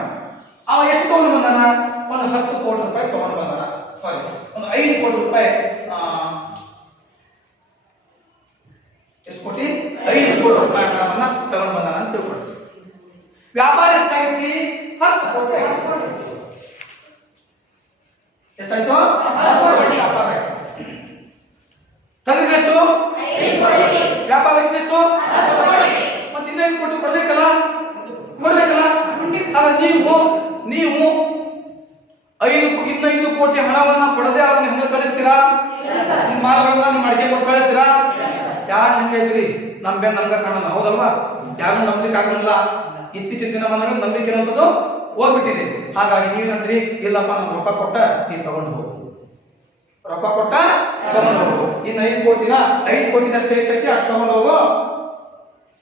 ಅವ ಎಷ್ಟು ತಗೊಂಡು ಬಂದಾನ? ಒಂದು 10 ಕೋಟಿ ರೂಪಾಯಿ ತಗೊಂಡು ಬಂದಾನ. ಸಾರಿ, ಒಂದು 5 ಕೋಟಿ ರೂಪಾಯಿ. ಎಷ್ಟು ಕೋಟಿ? 5 ಕೋಟಿ ರೂಪಾಯಿ ಹಣವನ್ನ ತಗೊಂಡು ಬಂದಾನ ಅಂತ ತಿಳ್ಕೊಳ್ಳಿ. ವ್ಯಾಪಾರ ಎಷ್ಟಾಗೈತಿ? 10 ಕೋಟಿ ಆಯ್ತು. ಎಷ್ಟಾಯ್ತು? 10 ಕೋಟಿ ವ್ಯಾಪಾರ ಆಯ್ತು. ತಂದಿದ್ದೆಷ್ಟು? ವ್ಯಾಪಾರ ಆಗಿದ್ದೆಷ್ಟು? ಮತ್ತೆ 5 ಕೋಟಿ ಕೊಡ್ಬೇಕಲ್ಲ. ನೀವು 5 ಕೋಟಿ ಹಣವನ್ನ ಕೊಡದೆ ಅವ್ರನ್ನ ಹೆಂಗ ಕಳಿಸ್ತೀರಾ? ನಿಮ್ ಮಾಲಗಳನ್ನ ನಿಮ್ ಅಡಿಕೆ ಕೊಟ್ಟು ಕಳಿಸ್ತೀರಾ? ಯಾರು ನಿಮ್ಗೆ ಹೇಳ್ರಿ? ನಮ್ಗೆ ನಮ್ಗ ಕಾಣಲ್ಲ. ಹೌದಲ್ವಾ? ಯಾರು ನಂಬಲಿಕ್ಕೆ ಆಗಲ್ಲ. ಇತ್ತೀಚಿನ ದಿನಮಾನಗಳಲ್ಲಿ ನಂಬಿಕೆ ಅನ್ನೋದು ಹೋಗ್ಬಿಟ್ಟಿದೆ. ಹಾಗಾಗಿ ನೀವೇನಂದ್ರಿ? ಇಲ್ಲಪ್ಪ ನಾನು ರೊಕ್ಕ ಕೊಟ್ಟ ನೀನ್ ತಗೊಂಡು ಹೋಗು, ರೊಕ್ಕ ಕೊಟ್ಟ ತಗೊಂಡು ಹೋಗು. ಇನ್ನು 5 ಕೋಟಿನ ಎಷ್ಟು ಐತಿ ಅಷ್ಟು ತಗೊಂಡು ಹೋಗು.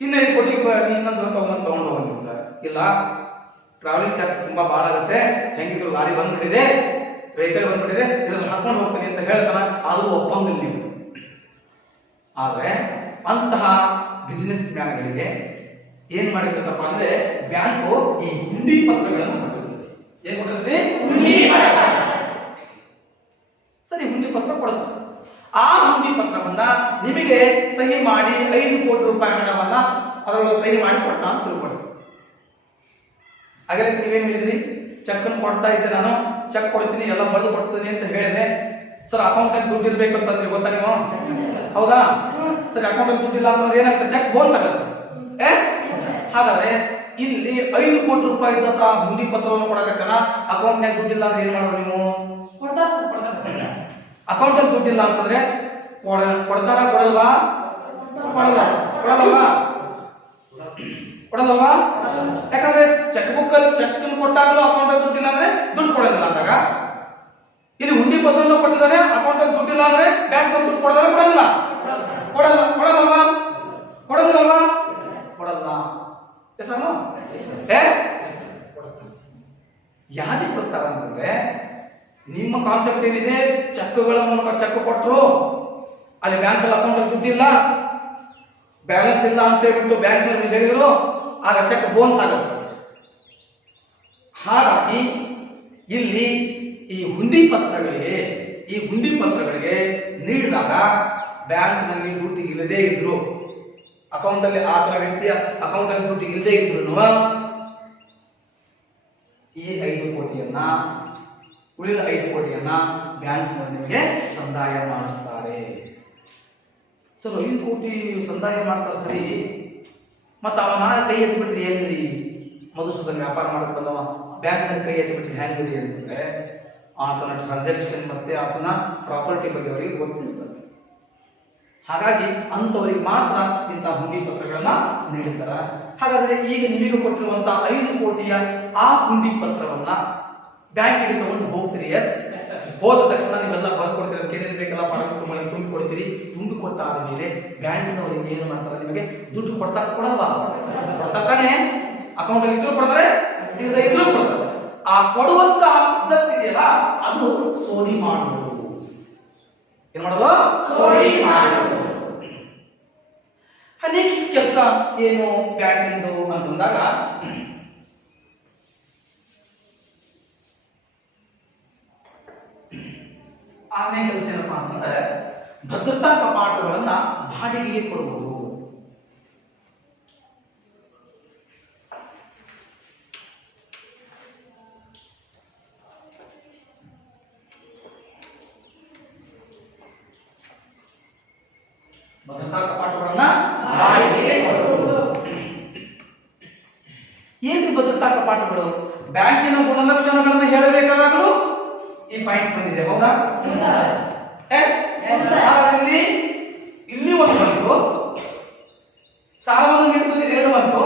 ಇನ್ನು 5 ಕೋಟಿ ಇನ್ನೊಂದ್ಸಲ ತಗೊಂಡು ಹೋಗಿಲ್ಲ. ಇಲ್ಲ, ಟ್ರಾವೆಲಿಂಗ್ ಚಾರ್ಜ್ ತುಂಬಾ ಬಹಳ ಆಗುತ್ತೆ, ಹೆಂಗಿದ್ರು ಲಾರಿ ಬಂದ್ಬಿಟ್ಟಿದೆ, ವೆಹಿಕಲ್ ಬಂದ್ಬಿಟ್ಟಿದೆ, ಇದನ್ನ ಹಾಕೊಂಡು ಹೋಗ್ತೀನಿ ಅಂತ ಹೇಳ್ತಾನ. ಆದ್ರೂ ಒಪ್ಪಂಗಿಲ್ಲ ನೀವು. ಆದ್ರೆ ಅಂತಹ ಬಿಸಿನೆಸ್ ಮ್ಯಾನ್ಗಳಿಗೆ ಏನ್ ಮಾಡಿರ್ತಪ್ಪ ಅಂದ್ರೆ ಬ್ಯಾಂಕು ಈ ಹುಂಡಿ ಪತ್ರಗಳನ್ನು ಕೊಟ್ಟಿರ್ತದೆ. ಏನ್ ಕೊಟ್ಟಿರ್ತದೆ? ಸರಿ, ಹುಂಡಿ ಪತ್ರ ಕೊಡುತ್ತೆ. ಆ ಹುಂಡಿ ಪತ್ರವನ್ನ ನಿಮಗೆ ಸಹಿ ಮಾಡಿ 5 ಕೋಟಿ ರೂಪಾಯಿ ಹಣವನ್ನ ಅದರೊಳಗೆ ಸಹಿ ಮಾಡಿ ಕೊಟ್ಟ ಅಂತ ತಿಳ್ಕೊಡ್ತೀವಿ. ಹಾಗಾದ್ರೆ ನೀವೇನ್ ಹೇಳಿದ್ರಿ? ಚೆಕ್ ಅನ್ನು ಕೊಡ್ತಾ ಇದ್ದೆ, ನಾನು ಚೆಕ್ ಕೊಡ್ತೀನಿ, ಎಲ್ಲ ಬರೆದು ಕೊಡ್ತೀನಿ ಅಂತ ಹೇಳಿದೆ. ಸರ್ ಅಕೌಂಟ್ ಅಲ್ಲಿ ದುಡ್ಡು ಇರ್ಬೇಕು ಅಂತಂದ್ರೆ ಗೊತ್ತಾ ನೀವು? ಹೌದಾ? ಸರಿ, ಅಕೌಂಟ್ ಅಲ್ಲಿ ದುಡ್ಡು ಇಲ್ಲ ಅಂತಂದ್ರೆ ಏನಾಗ್ತದೆ? ಚೆಕ್ ಬೌನ್ಸ್ ಆಗುತ್ತೆ. ಹಾಗಾದ್ರೆ ಇಲ್ಲಿ 5 ಕೋಟಿ ರೂಪಾಯಿ ಹುಂಡಿ ಪತ್ರವನ್ನು ಕೊಡಬೇಕಲ್ಲ. ಅಕೌಂಟ್ ನಾಗ ದುಡ್ಡಿಲ್ಲ ಅಂದ್ರೆ ಏನ್ ಮಾಡೋದು ನೀವು? ಅಕೌಂಟ್ ಅಲ್ಲಿ ದುಡ್ಡಿಲ್ಲ ಅಂತಂದ್ರೆ ಕೊಡ್ತಾರ? ಕೊಡಲ್ವಾ? ಕೊಡಲ್ವಾ? ಯಾಕಂದ್ರೆ ಚೆಕ್ ಬುಕ್ ಅಲ್ಲಿ ಚೆಕ್ ಕೊಟ್ಟಾಗಲೂ ಅಕೌಂಟ್ ಅಲ್ಲಿ ದುಡ್ಡಿಲ್ಲ ಅಂದ್ರೆ ದುಡ್ಡು ಕೊಡೋದಿಲ್ಲ. ಅಂದಾಗ ಇಲ್ಲಿ ಹುಂಡಿ ಪತ್ರವನ್ನು ಕೊಟ್ಟಿದ್ದಾರೆ, ಅಕೌಂಟ್ ಅಲ್ಲಿ ದುಡ್ಡಿಲ್ಲ ಅಂದ್ರೆ ಬ್ಯಾಂಕ್ ಅಲ್ಲಿ ದುಡ್ಡು ಕೊಡೋದ್ರೆ ಕೊಡೋದಿಲ್ಲ. ಕೊಡಲ್ವಾ? ಕೊಡಲ್ಲ. ಯಾರಿಗೆ ಕೊಡ್ತಾರ ಅಂತಂದ್ರೆ ನಿಮ್ಮ ಕಾನ್ಸೆಪ್ಟ್ ಏನಿದೆ, ಚೆಕ್ಗಳ ಮೂಲಕ ಚೆಕ್ ಕೊಟ್ಟರು, ಅಲ್ಲಿ ಬ್ಯಾಂಕ್ ಅಕೌಂಟ್ ಅಲ್ಲಿ ದುಡ್ಡಿಲ್ಲ, ಬ್ಯಾಲೆನ್ಸ್ ಇಲ್ಲ ಅಂತ ಹೇಳ್ಬಿಟ್ಟು ಬ್ಯಾಂಕ್ ನಲ್ಲಿ ಹೇಳಿದ್ರು, ಆಗ ಚೆಕ್ ಬೋನ್ಸ್ ಆಗುತ್ತೆ. ಹಾಗಾಗಿ ಇಲ್ಲಿ ಈ ಹುಂಡಿ ಪತ್ರಗಳಿಗೆ ನೀಡಿದಾಗ ಬ್ಯಾಂಕ್ ನಲ್ಲಿ ದುಡ್ಡು ಇಲ್ಲದೆ ಇದ್ರು, ಅಕೌಂಟ್ ಅಲ್ಲಿ ಆತರ ವ್ಯಕ್ತಿಯ ಅಕೌಂಟ್ ಅಲ್ಲಿ ದುಡ್ಡು ಇಲ್ಲದೆ ಇದ್ರು ಈ 5 ಕೋಟಿಯನ್ನ ಉಳಿದ 5 ಕೋಟಿಯನ್ನ ಬ್ಯಾಂಕ್ ನಿಮಗೆ ಸಂದಾಯ ಮಾಡುತ್ತಾರೆ. ಸರ್ 5 ಕೋಟಿ ಸಂದಾಯ ಮಾಡ್ತಾರೆ ಸರಿ, ಮತ್ತ ಅವನ ಕೈ ಎತ್ತಿ ಬಿಟ್ರಿ ಹೆಂಗ್ರಿ? ಮಧುಸೂದನ್ ವ್ಯಾಪಾರ ಮಾಡಕ್ ಬಂದವ ಬ್ಯಾಂಕ್ ನಲ್ಲಿ ಕೈ ಎತ್ತಿ ಬಿಟ್ರಿ ಹೆಂಗ್ರಿ ಅಂತಂದ್ರೆ ಆತನ ಟ್ರಾನ್ಸಾಕ್ಷನ್ ಮತ್ತೆ ಆತನ ಪ್ರಾಪರ್ಟಿ ಬಗ್ಗೆ ಅವರಿಗೆ ಗೊತ್ತಿರ್ತದೆ. ಹಾಗಾಗಿ ಅಂತವರಿಗೆ ಮಾತ್ರ ಇಂತಹ ಹುಂಡಿ ಪತ್ರಗಳನ್ನ ನೀಡುತ್ತಾರೆ. ಹಾಗಾದ್ರೆ ಈಗ ನಿಮಗೆ ಕೊಟ್ಟಿರುವಂತಹ 5 ಕೋಟಿಯ ಆ ಹುಂಡಿ ಪತ್ರವನ್ನ ಬ್ಯಾಂಕಿಗೆ ತಗೊಂಡು ಹೋಗ್ತೀರಿ. ಹೋದ ತಕ್ಷಣ ನೀವೆಲ್ಲ ಬರ್ಕೊಡ್ತೀರಿ, ಅದಕ್ಕೆ ಏನೇನು ಬೇಕಲ್ಲ ಫಾರ್ಮ್ ತುಂಬಿ ಕೊಡ್ತೀರಿ. ತುಂಬಿ ಕೊಟ್ಟಾದ ಮೇಲೆ ಬ್ಯಾಂಕಿನವರಿಗೆ ಏನು ಮಾಡ್ತಾರೆ, ನಿಮಗೆ ದುಡ್ಡು ಕೊಡಲ್ವಾ? ಕೊಡ್ತಾನೆ. ಅಕೌಂಟ್ ಅಲ್ಲಿ ಇದ್ರು ಕೊಡ್ತಾರೆ, ಇದ್ರು ಕೊಡ್ತಾರೆ. ಆ ಕೊಡುವಂತ ಪದ್ಧತಿ ಇದೆಯಲ್ಲ ಅದು ಸೋಡಿ ಮಾಡುವುದು. ಏನ್ ಮಾಡೋದು? ಸೋಡಿ ಮಾಡುವುದು. ನೆಕ್ಸ್ಟ್ ಕೆಲಸ ಏನು ಬ್ಯಾಂಕಿಂದು ಅಂತಂದಾಗ ಆರನೇ ಕೆಲಸ ಏನಪ್ಪಾ ಅಂತಂದ್ರೆ ಭದ್ರತಾ ಕಪಾಟುಗಳನ್ನ ಬಾಡಿಗೆಗೆ ಕೊಡುವುದು. ಭದ್ರತಾ ಕಪಾಟುಗಳನ್ನ ಬಾಡಿಗೆಗೆ ಕೊಡುವುದು. ಏನು ಭದ್ರತಾ ಕಪಾಟುಗಳು? ಬ್ಯಾಂಕಿನ ಗುಣಲಕ್ಷಣಗಳನ್ನ ಹೇಳಬೇಕಾದಾಗಲೂ ಈ ಪಾಯಿಂಟ್ಸ್ ಬಂದಿದೆ, ಹೌದಾ? ಇಲ್ಲಿ ಒಂದು ಬಂತು, ಸಾಲವನ್ನು ನೀಡುತ್ತದೆ 2 ಬಂತು,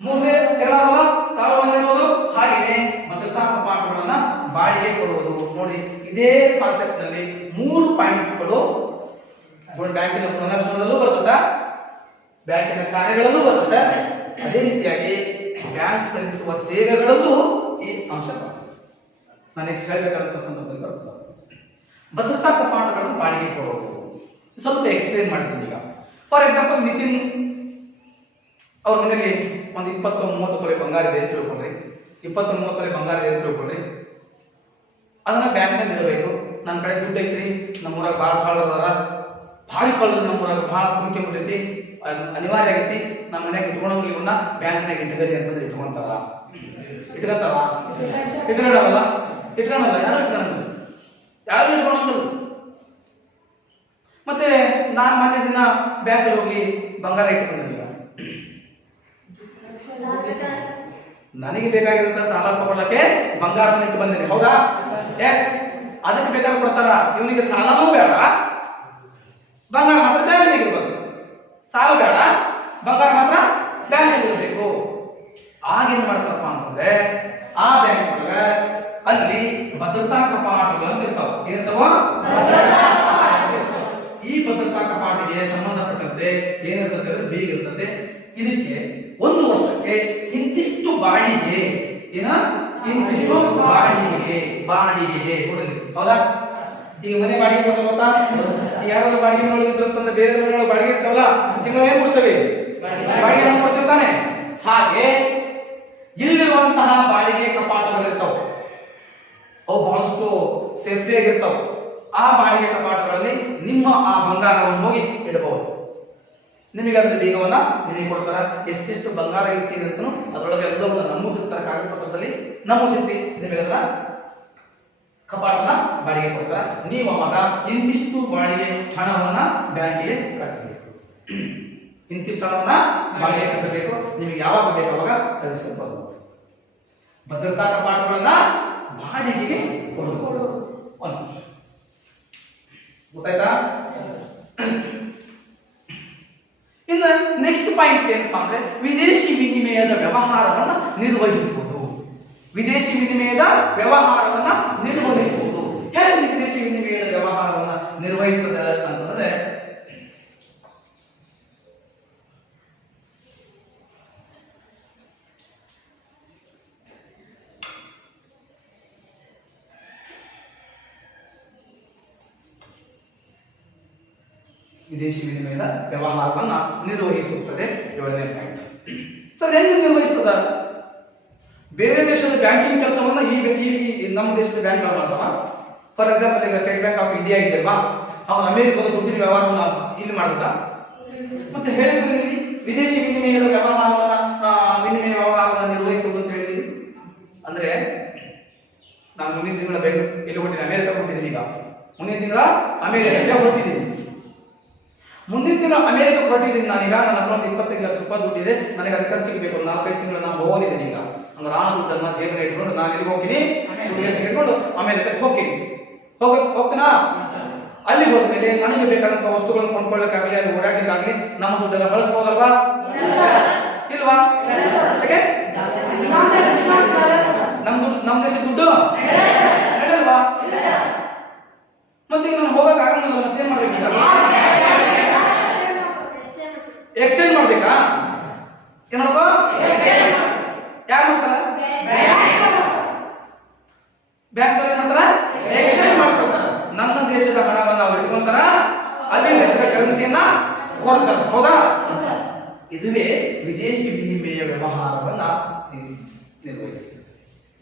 3ನೇ ಎರಡಲ್ಲ ಸಾಲವನ್ನು ನೀಡುವುದು. ಹಾಗೆಯೇ ಭದ್ರತಾ ಕಪಾಟುಗಳನ್ನ ಬಾಡಿಗೆ ಕೊಡುವುದು. ನೋಡಿ, ಇದೇ ಕಾನ್ಸೆಪ್ಟ್ ನಲ್ಲಿ 3 ಪಾಯಿಂಟ್ಸ್ಗಳು ಬ್ಯಾಂಕಿನ ಗುಣಲಕ್ಷಣದಲ್ಲೂ ಬರ್ತದ, ಬ್ಯಾಂಕಿನ ಕಾರ್ಯಗಳಲ್ಲೂ ಬರ್ತದೆ, ಅದೇ ರೀತಿಯಾಗಿ ಬ್ಯಾಂಕ್ ಸಲ್ಲಿಸುವ ಸೇವೆಗಳಲ್ಲೂ ಈ ಅಂಶ ಬರ್ತದೆ. ನಾನು ನೆಕ್ಸ್ಟ್ ಹೇಳಬೇಕಾದಂತ ಸಂದರ್ಭದಲ್ಲಿ ಬರ್ತದೆ. ಭದ್ರತಾ ಕಪಾಟಗಳನ್ನು ಬಾಡಿಗೆ ಕೊಡುವುದು ಸ್ವಲ್ಪ ಎಕ್ಸ್ಪ್ಲೇನ್ ಮಾಡ್ತೀನಿ ಈಗ. ಫಾರ್ ಎಕ್ಸಾಂಪಲ್, ನಿತಿನ್ ಅವ್ರ ಮನೇಲಿ ಒಂದು 20-30 ತೊಲೆ ಬಂಗಾರ ಇದೆ ಅಂತ ತಿಳ್ಕೊಂಡ್ರಿ, 20-30 ತೊಲೆ ಬಂಗಾರ ಇದೆ ಅಂತ ತಿಳ್ಕೊಂಡ್ರಿ, ಅದನ್ನ ಬ್ಯಾಂಕ್ ನಲ್ಲಿ ಇಡಬೇಕು. ನನ್ನ ಕಡೆ ದುಡ್ಡು ಐತ್ರಿ, ನಮ್ಮೂರಾಗ ಭಾಳ ಭಾರಿ ಕಳ್ಳರು, ನಮ್ಮೂರಾಗ ಭಾಳ ಕುಂಕೆ ಬಿಟ್ಟೈತಿ, ಅನಿವಾರ್ಯ ಆಗೈತಿ, ನಮ್ಮ ಮನೆಯಾಗ ಇಟ್ಕೊಂಡೋಗಿ ಇವನ್ನ ಬ್ಯಾಂಕ್ನಾಗ ಇಟ್ಟಿದ್ದಾರೆ ಅಂತಂದ್ರೆ ಇಟ್ಕೊಂತಾರ? ಇಟ್ಕೊಳ್ಳಲ್ಲ. ಯಾರು ಇಟ್ಕೊಂಡು. ಮತ್ತೆ ನಾನು ಮೊನ್ನೆ ದಿನ ಬ್ಯಾಂಕ್ ಹೋಗಿ ಬಂಗಾರ ಇಟ್ಕೊಂಡಿದ್ದೀಗ, ನನಗೆ ಬೇಕಾಗಿರುವಂತ ಸಾಲ ತಗೊಳ್ಳಕ್ಕೆ ಬಂಗಾರನ ಇಟ್ಟು ಬಂದಿನಿ, ಹೌದಾ? ಅದಕ್ಕೆ ಬೇಕಾದ್ರೆ ಕೊಡ್ತಾರ. ಇವನಿಗೆ ಸಾಲನೂ ಬೇಡ, ಬಂಗಾರ ಮಾತ್ರ ಬ್ಯಾಂಕ್ ಇರ್ಬೇಕು. ಸಾಲ ಬೇಡ, ಬಂಗಾರ ಮಾತ್ರ ಬ್ಯಾಂಕ್ ಇರಬೇಕು. ಆಗೇನ್ ಮಾಡ್ತಾರಪ್ಪ ಅಂತಂದ್ರೆ ಆ ಬ್ಯಾಂಕ್ ಒಳಗೆ ಅಲ್ಲಿ ಭದ್ರತಾ ಕಪಾಟುಗಳು ಇರ್ತಾವ. ಏನಿರ್ತಾವ? ಈ ಭದ್ರತಾ ಕಪಾಟಿಗೆ ಸಂಬಂಧಪಟ್ಟಂತೆ ಏನಿರ್ತದೆ ಅಂದ್ರೆ ಬೀಗ ಇರ್ತದೆ. ಇದಕ್ಕೆ 1 ವರ್ಷಕ್ಕೆ ಇಂತಿಷ್ಟು ಬಾಡಿಗೆ, ಇಂತಿಷ್ಟು ಬಾಡಿಗೆಗೆ ಕೊಡಲಿ, ಹೌದಾ? ಈಗ ಮನೆ ಬಾಡಿಗೆ ಕೊಡ್ತಾ ಗೊತ್ತಾ? ಯಾರು ಬಾಡಿಗೆ ನೋಡಿದ್ರೆ ಬೇರೆ ಬಾಡಿಗೆ ಇರ್ತಾವಲ್ಲ, ತಿಂಗಳು ಏನ್ ಕೊಡ್ತೇವೆ? ಬಾಡಿಗೆ ಕೊಡ್ತಿರ್ತಾನೆ. ಹಾಗೆ ಇಲ್ಲಿರುವಂತಹ ಬಾಡಿಗೆ ಕಪಾಟುಗಳಿರ್ತಾವ, ಅವು ಬಹಳಷ್ಟು ಸೇಫ್ಟಿ ಆಗಿರ್ತಾವ. ಆ ಬಾಡಿಗೆ ಕಪಾಟುಗಳಲ್ಲಿ ನಿಮ್ಮ ಆ ಬಂಗಾರವನ್ನು ಹೋಗಿ ಇಡಬಹುದು. ನಿಮಗೆ ಅದ್ರ ಬೀಗವನ್ನ ನಿಮಗೆ ಕೊಡ್ತಾರ. ಎಷ್ಟೆಷ್ಟು ಬಂಗಾರ ಇಡ್ತೀರಿ ಅಂತನೂ ಅದರೊಳಗೆ ಎಲ್ಲವನ್ನ ನಮೂದಿಸ್ತಾರೆ, ಕಾಗದ ಪತ್ರದಲ್ಲಿ ನಮೂದಿಸಿ ನಿಮಗೆ ಅದರ ಕಪಾಟನ ಬಾಡಿಗೆ ಕೊಡ್ತಾರ. ನೀವು ಅವಾಗ ಇಂತಿಷ್ಟು ಬಾಡಿಗೆ ಹಣವನ್ನ ಬ್ಯಾಂಕಿಗೆ ಕಟ್ಟಬೇಕು. ಇಂತಿಷ್ಟು ಹಣವನ್ನ ಬಾಡಿಗೆ ಕಟ್ಟಬೇಕು. ನಿಮಗೆ ಯಾವಾಗ ಬೇಕು ಅವಾಗ ತೆಗೆದುಕೊಳ್ಳಬಹುದು. ಭದ್ರತಾ ಕಪಾಟುಗಳನ್ನ ಬಾಡಿಗೆಗೆ ಕೊಡುವುದು. ಗೊತ್ತಾಯ್ತಾ? ಇನ್ನು ನೆಕ್ಸ್ಟ್ ಪಾಯಿಂಟ್ ಏನಪ್ಪಾ ಅಂದ್ರೆ ವಿದೇಶಿ ವಿನಿಮಯದ ವ್ಯವಹಾರವನ್ನ ನಿರ್ವಹಿಸುವುದು. ವಿದೇಶಿ ವಿನಿಮಯದ ವ್ಯವಹಾರವನ್ನ ನಿರ್ವಹಿಸುವುದು ಹೇಗೆ ವಿದೇಶಿ ವಿನಿಮಯದ ವ್ಯವಹಾರವನ್ನ ನಿರ್ವಹಿಸ್ತದೆ ಅಂತಂದ್ರೆ, ವಿದೇಶಿ ವಿನಿಮಯದ ವ್ಯವಹಾರವನ್ನ ನಿರ್ವಹಿಸುತ್ತದೆ. 7ನೇ ಪಾಯಿಂಟ್. ಸರ್ ಹೆಂಗೆ ನಿರ್ವಹಿಸ್ತದ? ಬೇರೆ ದೇಶದ ಬ್ಯಾಂಕಿಂಗ್ ಕೆಲಸವನ್ನ ಈ ನಮ್ಮ ದೇಶದ ಬ್ಯಾಂಕ್ ಮಾಡ್ತಾವ. ಫಾರ್ ಎಕ್ಸಾಂಪಲ್ ಈಗ ಸ್ಟೇಟ್ ಬ್ಯಾಂಕ್ ಆಫ್ ಇಂಡಿಯಾ ಇದೆಯಲ್ವಾ, ಅವನು ಅಮೆರಿಕದ ದುಡ್ಡಿನ ವ್ಯವಹಾರವನ್ನ ಇಲ್ಲಿ ಮಾಡುತ್ತಾ, ಮತ್ತೆ ಹೇಳಿದ್ರೆ ವಿದೇಶಿ ವಿನಿಮಯದ ವಿನಿಮಯ ವ್ಯವಹಾರವನ್ನು ನಿರ್ವಹಿಸುವುದು ಅಂತ ಹೇಳಿದ್ವಿ. ಅಂದ್ರೆ ನಾನು ಮುಂದಿನ ತಿಂಗಳ ಎಲ್ಲಿ ಹೊಟ್ಟಿದ್ದೀನಿ? ಅಮೆರಿಕ ಹೊಟ್ಟಿದ್ದೀನಿ. ಈಗ ಮುಂದಿನ ತಿಂಗಳ ಅಮೆರಿಕಕ್ಕೆ ಹೊರಟಿದ್ದೀನಿ. ಮುಂದಿನ ತಿಂಗಳ ಅಮೆರಿಕ ಹೊರಟಿದ್ದೀನಿ ನಾನೀಗ. ನನ್ನ ಹತ್ರ ಒಂದು 25 ಲಕ್ಷ ರೂಪಾಯಿ ದುಡ್ಡಿದೆ. ನನಗೆ ಅದು ಖರ್ಚಿಗೆ ಬೇಕು. 4-5 ತಿಂಗಳು ನಾನು ಹೋಗಿದ್ದೀನಿ. ಈಗ ಹಂಗಾರೆ ಆ ದುಡ್ಡನ್ನ ಜೇಬಲ್ಲಿ ಇಟ್ಕೊಂಡು ನಾನು ಎಲ್ಲಿಗೆ ಹೋಗ್ತೀನಿ? ಇಟ್ಕೊಂಡು ಅಮೆರಿಕಕ್ಕೆ ಹೋಗ್ತೀನಿ. ಹೋಗ್ತೀನಾ? ಅಲ್ಲಿ ಹೋದ್ಮೇಲೆ ನನಗೆ ಬೇಕಾದಂತ ವಸ್ತುಗಳನ್ನು ಕೊಂಡ್ಕೊಳ್ಳಕ್ಕಾಗಲಿ, ಅಲ್ಲಿ ಓಡಾಡ್ಲಿಕ್ಕಾಗಲಿ ನಮ್ಮ ದುಡ್ಡೆಲ್ಲ ಬಳಸ್ಬೋದಲ್ವಾ? ಇಲ್ವಾ? ನಮ್ಮ ದೇಶದ ದುಡ್ಡು ನಡೆಯಲ್ವಾ? ಮತ್ತೆ ಈಗ ನಾನು ಹೋಗಕ್ ಆಗಲ್ಲ. ಮತ್ತೆ ಏನ್ ಮಾಡ್ಬೇಕು? ಎಕ್ಸ್ಚೇಂಜ್ ಮಾಡ್ಬೇಕಾ? ಏನ್ ಮಾಡ್ಕೋ? ಯಾರು ಮಾಡ್ತಾರ? ಬ್ಯಾಂಕ್ ಏನ್ ಮಾಡ್ತಾರ? ಎಕ್ಸ್ಚೇಂಜ್ ಮಾಡ್ಕೊಳ್ತಾರ. ನನ್ನ ದೇಶದ ಹಣವನ್ನು ಅವ್ರು ಇಟ್ಕೊಂತಾರ, ಅಲ್ಲಿ ದೇಶದ ಕರೆನ್ಸಿಯನ್ನ ಕೊಡ್ತಾರ. ಹೌದಾ? ಇದುವೇ ವಿದೇಶಿ ವಿನಿಮಯ ವ್ಯವಹಾರವನ್ನ ನಿರ್ವಹಿಸುತ್ತದೆ.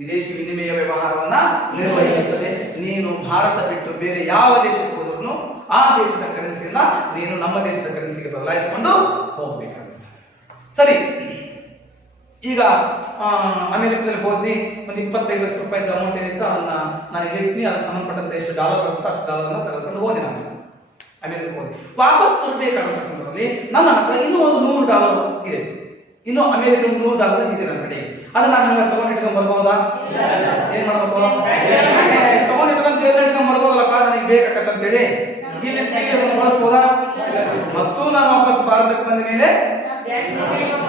ವಿದೇಶಿ ವಿನಿಮಯ ವ್ಯವಹಾರವನ್ನ ನಿರ್ವಹಿಸುತ್ತದೆ. ನೀನು ಭಾರತ ಬಿಟ್ಟು ಬೇರೆ ಯಾವ ದೇಶಕ್ಕೆ ಹೋದ್ರೂ ಆ ದೇಶದ ಕರೆನ್ಸಿಯನ್ನ ನೀನು ನಮ್ಮ ದೇಶದ ಕರೆನ್ಸಿಗೆ ಬದಲಾಯಿಸಿಕೊಂಡು ಹೋಗ್ಬೇಕಾಗುತ್ತೆ. ಸರಿ, ಈಗ ಅಮೆರಿಕದಲ್ಲಿ ಹೋದ್ವಿ, ಒಂದು 25 ಲಕ್ಷ ರೂಪಾಯಿ ಅಮೌಂಟ್ ಏನಿತ್ತು ಅದನ್ನ ನಾನು ಇಟ್ಟಿನಿ. ಅದಕ್ಕೆ ಸಂಬಂಧಪಟ್ಟಂತೆ ಎಷ್ಟು ಡಾಲರ್ ಬರುತ್ತೆ ಅಷ್ಟು ಡಾಲರ್ನ ತೆಗೆದುಕೊಂಡು ಹೋದೆ. ನಾನು ಅಮೆರಿಕ ಹೋಗಿ ವಾಪಸ್ ಬರಬೇಕಾದಂತ ಸಂದರ್ಭದಲ್ಲಿ ನನ್ನ ಹತ್ರ ಇನ್ನೂ ಒಂದು $100 ಇದೆ. ಇನ್ನು ಅಮೆರಿಕನ್ $100 ಇದೆ ನನ್ನ ಕಡೆ. ಅದನ್ನ ನಾನು ತಗೊಂಡಿಟ್ಕೊಂಡ್ ಬರ್ಬೋದಾ? ಏನ್ ಮಾಡ್ಬೇಕು? ತಗೊಂಡಿಟ್ಕೊಂಡು ಜೇಬಲ್ಲಿ ಇಟ್ಕೊಂಡ್ ಬರ್ಬೋದಲ್ಲಪ್ಪ, ನನಗೆ ಬೇಕಾಗತ್ತ ಅಂತೇಳಿ ಇಲ್ಲಿ ಬಳಸ್ಬೋದಾ? ಮತ್ತು ನಾನು ವಾಪಸ್ ಭಾರತಕ್ಕೆ ಬಂದ ಮೇಲೆ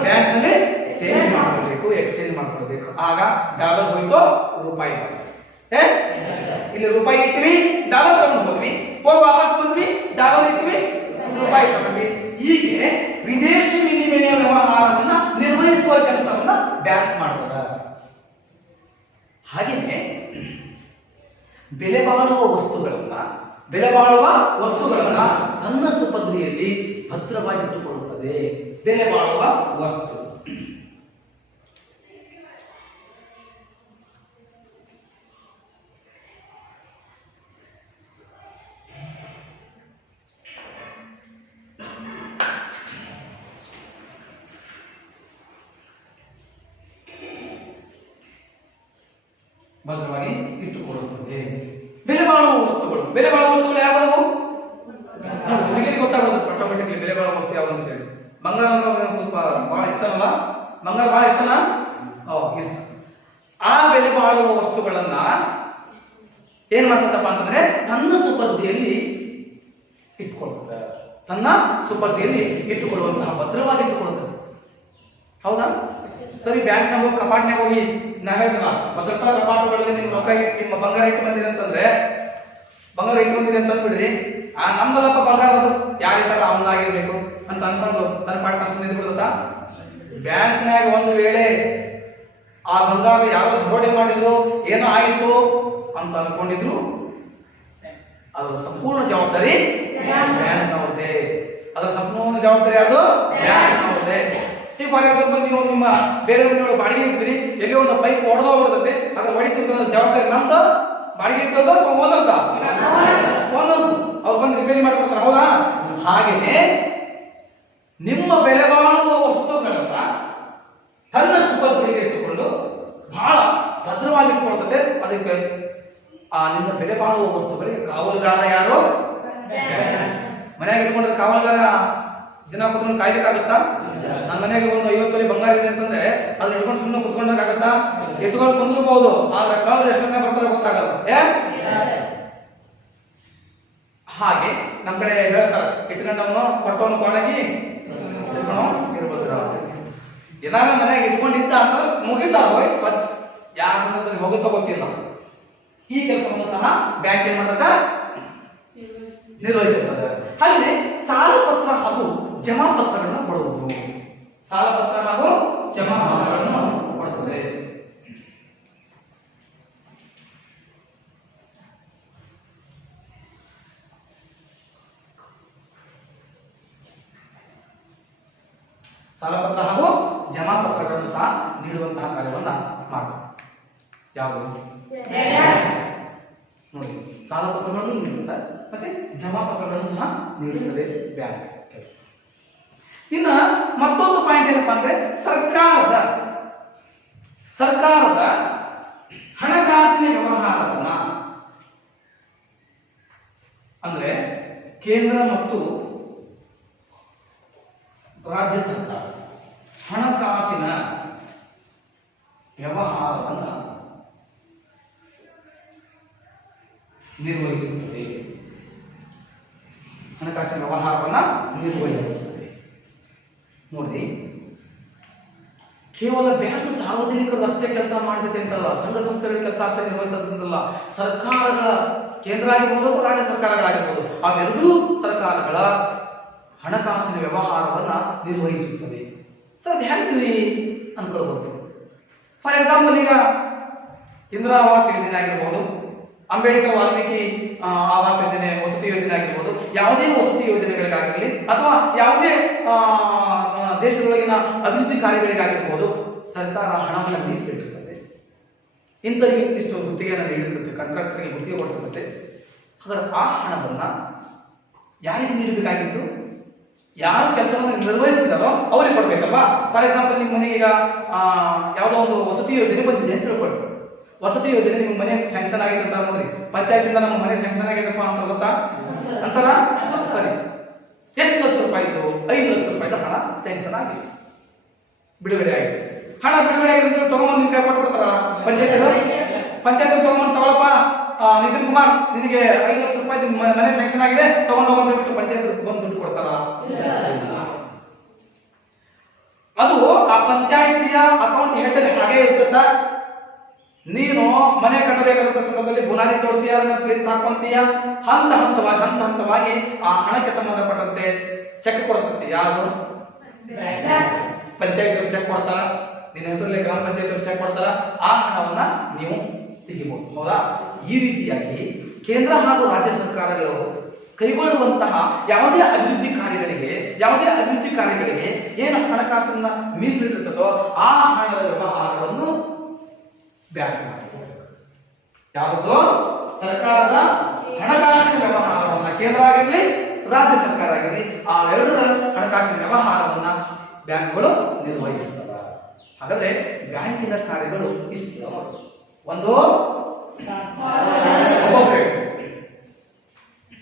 ಬ್ಯಾಂಕ್ ನಲ್ಲಿ ಚೇಂಜ್ ಮಾಡ್ಕೊಳ್ಬೇಕು, ಎಕ್ಸ್ಚೇಂಜ್ ಮಾಡ್ಕೊಳ್ಬೇಕು. ಆಗ ಡಾಲರ್ ಹೋಯ್ತು, ರೂಪಾಯಿ ಬಂತು. ಇಲ್ಲಿ ರೂಪಾಯಿ ಇಟ್ವಿ, ಡಾಲರ್ ತಗೊಂಡು ಹೋದ್ವಿ, ಹೋಗಿ ವಾಪಸ್ ಬಂದ್ವಿ, ಡಾಲರ್ ಇಟ್ವಿ, ರೂಪಾಯಿ ತಗೊಂಡ್ವಿ. ಹೀಗೆ ವಿದೇಶಿ ವಿನಿಮಯ ವ್ಯವಹಾರವನ್ನ ನಿರ್ವಹಿಸುವ ಕೆಲಸವನ್ನ ಬ್ಯಾಂಕ್ ಮಾಡ್ತದ. ಹಾಗೆಯೇ ಬೆಲೆ ಬಾಳುವ ವಸ್ತುಗಳನ್ನ ತನ್ನ ಸುಪದ್ರಿಯಲ್ಲಿ ಭದ್ರವಾಗಿಟ್ಟುಕೊಳ್ಳುತ್ತದೆ. ಬೆಲೆ ಬಾಳುವ ವಸ್ತು ಭದ್ರವಾಗಿ ಇಟ್ಟುಕೊಳ್ಳುತ್ತದೆ. ಬೆಲೆ ಬಾಳುವ ವಸ್ತುಗಳು ಯಾವುದು? ನಿಮಗೆ ಗೊತ್ತಾಗೋದು ಆಟೋಮೆಟಿಕ್ಲಿ ಬೆಲೆ ಬಾಳುವ ವಸ್ತು ಯಾವುದು ಅಂತ ಹೇಳಿ. ಬಂಗಾರ ಸ್ವಲ್ಪ ಬಹಳ ಇಷ್ಟ ಅಲ್ಲ? ಬಂಗಾರ ಬಹಳ ಇಷ್ಟನಾ? ಇಷ್ಟ. ಆ ಬೆಲೆ ಬಾಳುವ ವಸ್ತುಗಳನ್ನ ಏನ್ ಮಾಡ್ತದಪ್ಪ ಅಂತಂದ್ರೆ ತನ್ನ ಸುಪರ್ದಿಯಲ್ಲಿ ಇಟ್ಕೊಳ್ತದೆ. ತನ್ನ ಸುಪರ್ದಿಯಲ್ಲಿ ಇಟ್ಟುಕೊಳ್ಳುವಂತಹ ಭದ್ರವಾಗಿ ಇಟ್ಟುಕೊಳ್ಳುತ್ತದೆ. ಹೌದಾ? ಸರಿ, ಬ್ಯಾಂಕ್ನಾಗ ಹೋಗಿ ಕಪಾಟ್ನಾಗ ಹೋಗಿ ನಾ ಹೇಳಿದ್ರಲ್ಲ, ಭದ್ರತಾ ಕಪಾಟುಗಳಲ್ಲಿ ನಿಮ್ಮ ರೊಕ್ಕ ನಿಮ್ಮ ಬಂಗಾರ ಇಟ್ಟು ಬಂದಿದೆ ಅಂತಂದ್ರೆ, ಬಂಗಾರ ಇಟ್ಟು ಬಂದಿದೆ ಅಂತ ಅಂದ್ಬಿಡ್ರಿ, ನಮ್ದಲ್ಲಪ್ಪ ಬಂಗಾರ, ಅದು ಯಾರಿಟ್ಟಾರ ಅವನಾಗಿರ್ಬೇಕು ಅಂತ ಅನ್ಕೊಂಡು ತನ್ನ ಪಾಠ ಸುಮ್ಮನೆ ಬಿಡ್ತಾ. ಬ್ಯಾಂಕ್ನಾಗ ಒಂದು ವೇಳೆ ಆ ಬಂಗಾರ ಯಾರೋ ದರೋಡೆ ಮಾಡಿದ್ರು, ಏನೋ ಆಯಿತು ಅಂತ ಅನ್ಕೊಂಡಿದ್ರು, ಅದರ ಸಂಪೂರ್ಣ ಜವಾಬ್ದಾರಿ ಬ್ಯಾಂಕ್ನವ್ರದ್ದೇ. ಅದರ ಸಂಪೂರ್ಣ ಜವಾಬ್ದಾರಿ ಅದು ಬ್ಯಾಂಕ್ನವ್ರದ್ದೇ. ಈಗ ಫಾರ್ ಎಕ್ಸಾಂಪಲ್ ನೀವು ನಿಮ್ಮ ಬೇರೆ ಬಾಡಿಗೆ ಇರ್ತೀರಿ, ಎಲ್ಲಿ ಒಂದು ಪೈಪ್ ಹೊಡೆದೋಗ್ಬಿಡ್ತದೆ, ಆಗ ಹೊಡಿತಿರ್ತದ ಜವಾಬ್ದಾರಿ ನಮ್ದು, ಬಾಡಿಗೆ ಇರ್ತದ ಓನರ್ದ, ಅವ್ರು ಬಂದು ರಿಪೇರಿ ಮಾಡ್ಕೊಡ್ತಾರೆ. ಹೌದಾ? ಹಾಗೆಯೇ ನಿಮ್ಮ ಬೆಲೆ ಬಾಳುವ ವಸ್ತುಗಳನ್ನ ತನ್ನ ಸುಪರ್ದಿಯಲ್ಲಿ ಇಟ್ಟುಕೊಂಡು ಬಹಳ ಭದ್ರವಾಗಿ ಇಟ್ಕೊಳ್ತದೆ. ಅದಕ್ಕೆ ನಿಮ್ಮ ಬೆಲೆ ಬಾಳುವ ವಸ್ತುಗಳಿಗೆ ಕಾವಲುಗಾರ ಯಾರು? ಮನೆಯಾಗ ಇಟ್ಕೊಂಡ್ರೆ ಕಾವಲುಗಾರ ದಿನ ಕುತ್ಕೊಂಡು ಕಾಯ್ಲಿಕ್ಕಾಗುತ್ತಾ? ನನ್ನ ಮನೆಯಾಗ ಒಂದು 50 ತೊಲೆ ಬಂಗಾರ ಇದೆ ಅಂತಂದ್ರೆ ಅದನ್ನ ಇಟ್ಕೊಂಡು ಸುಮ್ಮನೆ ಕುತ್ಕೊಂಡಾಗತ್ತಾ? ಇಟ್ಕೊಂಡು ಕುಂದ್ರಬಹುದು, ಆದ್ರೆ ಕಳೆದ್ರೆ ಎಷ್ಟೊಂದೇ ಬರ್ತಾರೆ ಗೊತ್ತಾಗಲ್ಲ. ಹಾಗೆ ನಮ್ಮ ಕಡೆ ಹೇಳ್ತಾರೆ, ಇಟ್ಕೊಂಡವನು ಕೊಟ್ಟವನು ಕೊಂಡಾಗಿ ಇರ್ಬೋದ್ರ. ಏನಾರ ಮನೆಯಾಗ ಇಟ್ಕೊಂಡಿದ್ದ ಅಂದ್ರೆ ಮುಗಿತಾ ಹೋಗಿ ಸ್ವಚ್ಛ, ಯಾವ ಸಂದರ್ಭದಲ್ಲಿ ಹೋಗುತ್ತೋ ಗೊತ್ತಿಲ್ಲ. ಈ ಕೆಲಸವನ್ನು ಸಹ ಬ್ಯಾಂಕ್ ಏನ್ ಮಾಡ್ತದ? ನಿರ್ವಹಿಸುತ್ತದೆ. ಹಾಗೆ ಸಾಲ ಪತ್ರ ಹಾಗೂ ಜಮಾ ಪತ್ರಗಳನ್ನು ಕೊಡುವುದು. ಸಾಲ ಪತ್ರ ಹಾಗೂ ಜಮಾ ಪತ್ರಗಳನ್ನು ಕೊಡುತ್ತದೆ. ಸಾಲಪತ್ರ ಹಾಗೂ ಜಮಾಪತ್ರಗಳನ್ನು ಸಹ ನೀಡುವಂತಹ ಕಾರ್ಯವನ್ನ ಮಾಡ್ತಾರೆ. ಯಾವುದು ನೋಡಿ, ಸಾಲಪತ್ರಗಳನ್ನು ನೀಡುತ್ತೆ ಮತ್ತೆ ಜಮಾಪತ್ರಗಳನ್ನು ಸಹ ನೀಡುತ್ತದೆ ಬ್ಯಾಂಕ್ ಕೆಲಸ. ಇನ್ನ ಮತ್ತೊಂದು ಪಾಯಿಂಟ್ ಏನಪ್ಪಾ ಅಂದ್ರೆ ಸರ್ಕಾರದ ಹಣಕಾಸಿನ ವ್ಯವಹಾರವನ್ನ ಅಂದ್ರೆ ಕೇಂದ್ರ ಮತ್ತು ರಾಜ್ಯ ಸರ್ಕಾರ ಹಣಕಾಸಿನ ವ್ಯವಹಾರವನ್ನ ನಿರ್ವಹಿಸುತ್ತದೆ. ಹಣಕಾಸಿನ ವ್ಯವಹಾರವನ್ನ ನಿರ್ವಹಿಸುತ್ತದೆ. ನೋಡಿ, ಕೇವಲ ಬ್ಯಾಂಕ್ ಸಾರ್ವಜನಿಕರು ಅಷ್ಟೇ ಕೆಲಸ ಮಾಡಬೇಕು ಅಂತಲ್ಲ, ಸಂಘ ಸಂಸ್ಥೆಗಳ ಕೆಲಸ ಅಷ್ಟೇ ನಿರ್ವಹಿಸೋದ್ರಿಂದಲ್ಲ, ಸರ್ಕಾರಗಳ ಕೇಂದ್ರ ಆಗಿರ್ಬೋದು ರಾಜ್ಯ ಸರ್ಕಾರಗಳಾಗಿರ್ಬೋದು ಅವೆರಡೂ ಸರ್ಕಾರಗಳ ಹಣಕಾಸಿನ ವ್ಯವಹಾರವನ್ನ ನಿರ್ವಹಿಸುತ್ತದೆ. ಸರ್ ಅದು ಹೆಂಗ್ರಿ ಅನ್ಕೊಳ್ಬಹುದು. ಫಾರ್ ಎಕ್ಸಾಂಪಲ್, ಈಗ ಇಂದಿರಾ ಆವಾಸ್ ಯೋಜನೆ ಆಗಿರ್ಬೋದು, ಅಂಬೇಡ್ಕರ್ ವಾಲ್ಮೀಕಿ ಆವಾಸ್ ಯೋಜನೆ, ವಸತಿ ಯೋಜನೆ ಆಗಿರ್ಬೋದು, ಯಾವುದೇ ವಸತಿ ಯೋಜನೆಗಳಿಗಾಗಿರಲಿ ಅಥವಾ ಯಾವುದೇ ದೇಶದೊಳಗಿನ ಅಭಿವೃದ್ಧಿ ಕಾರ್ಯಗಳಿಗಾಗಿರ್ಬೋದು ಸರ್ಕಾರ ಹಣವನ್ನು ಮೀಸಲಿಟ್ಟಿರ್ತದೆ. ಇಂಥವ್ರಿಗೆ ಇಷ್ಟು ಗುತ್ತಿಗೆಯನ್ನು ನೀಡಿರ್ತದೆ, ಕಾಂಟ್ರಾಕ್ಟರ್ಗೆ ಗುತ್ತಿಗೆ ಕೊಟ್ಟಿರ್ತದೆ. ಹಾಗಾದ್ರೆ ಆ ಹಣವನ್ನ ಯಾರಿಗೆ ನೀಡಬೇಕಾಗಿತ್ತು? ಯಾರು ಕೆಲಸವನ್ನು ನಿರ್ವಹಿಸ್ತಿದ್ದಾರೋ ಅವ್ರಿಗೆ ಕೊಡ್ಬೇಕಲ್ವಾ. ಫಾರ್ ಎಕ್ಸಾಂಪಲ್, ನಿಮ್ಮ ಮನೆಗೆ ಈಗ ಯಾವುದೋ ಒಂದು ವಸತಿ ಯೋಜನೆ ಬಂದಿದೆ ಅಂತ ತಿಳ್ಕೊಳ್ಳಿ. ವಸತಿ ಯೋಜನೆ ನಿಮ್ಮ ಮನೆ ಸ್ಯಾಂಕ್ಷನ್ ಆಗಿದೆ ಅಂತ ನೋಡ್ರಿ, ಪಂಚಾಯತಿಂದ ನಮ್ಮ ಮನೆ ಸ್ಯಾಂಕ್ಷನ್ ಆಗಿದೆಪ್ಪ ಅಂತ ಗೊತ್ತಾ ಅಂತಾರ. ಸರಿ, ಎಷ್ಟು ಲಕ್ಷ ರೂಪಾಯಿ ಇತ್ತು? 5 ಲಕ್ಷ ರೂಪಾಯಿದ ಹಣ ಸ್ಯಾಂಕ್ಷನ್ ಆಗಿದೆ, ಬಿಡುಗಡೆ ಆಗಿದೆ. ಹಣ ಬಿಡುಗಡೆ ಆಗಿದೆ ಅಂತ ತಗೊಂಬಂದು ನಿಮ್ಗೆ ಕೊಟ್ಬಿಡ್ತಾರ ಪಂಚಾಯತ್ ತಗೊಂಬಂದು ತಗೊಳಪ್ಪ ನಿತಿನ್ ಕುಮಾರ್, ನಿನಗೆ 5 ಲಕ್ಷ ರೂಪಾಯಿ ಮನೆ ಸ್ಯಾಂಕ್ಷನ್ ಆಗಿದೆ, ತಗೊಂಡು ಹೋಗ್ಬಿಟ್ಟು ಪಂಚಾಯತ್ ಬಂದು ದುಡ್ಡು ಕೊಡ್ತಾರ? ಅದು ಆ ಪಂಚಾಯತಿಯ ಅಕೌಂಟ್ ಹೆಸರಲ್ಲಿ ಹಾಗೆ ಇರ್ತದ. ನೀನು ಮನೆ ಕಟ್ಟಬೇಕಾದಂತ ಸಂದರ್ಭದಲ್ಲಿ ಬುನಾದಿ ತೊಡ್ತೀಯ, ಪ್ಲೇಟ್ ಹಾಕೊಂತೀಯ, ಹಂತವಾಗಿ ಆ ಹಣಕ್ಕೆ ಸಂಬಂಧಪಟ್ಟಂತೆ ಚೆಕ್ ಕೊಡ್ತಂತೆ. ಯಾರು? ಪಂಚಾಯತ್ ಚೆಕ್ ಕೊಡ್ತಾರ, ನಿನ್ನ ಹೆಸರಲ್ಲಿ ಗ್ರಾಮ ಪಂಚಾಯತ್ ಚೆಕ್ ಕೊಡ್ತಾರ. ಆ ಹಣವನ್ನ ನೀವು ತೆಗಿಬಹುದು, ಹೌದಾ? ಈ ರೀತಿಯಾಗಿ ಕೇಂದ್ರ ಹಾಗೂ ರಾಜ್ಯ ಸರ್ಕಾರಗಳು ಕೈಗೊಳ್ಳುವಂತಹ ಯಾವುದೇ ಅಭಿವೃದ್ಧಿ ಕಾರ್ಯಗಳಿಗೆ ಏನು ಹಣಕಾಸನ್ನ ಮೀಸಲಿಟ್ಟಿರ್ತದೋ ಆ ಹಣದ ವ್ಯವಹಾರವನ್ನು ಬ್ಯಾಂಕ್ ಮಾಡುತ್ತದೆ. ಯಾವುದು? ಸರ್ಕಾರದ ಹಣಕಾಸಿನ ವ್ಯವಹಾರವನ್ನ, ಕೇಂದ್ರ ಆಗಿರಲಿ ರಾಜ್ಯ ಸರ್ಕಾರ ಆಗಿರಲಿ, ಆ ಎರಡರ ಹಣಕಾಸಿನ ವ್ಯವಹಾರವನ್ನ ಬ್ಯಾಂಕ್ಗಳು ನಿರ್ವಹಿಸುತ್ತವೆ. ಹಾಗಾದ್ರೆ ಬ್ಯಾಂಕಿನ ಕಾರ್ಯಗಳು ಇಷ್ಟು. ಒಂದು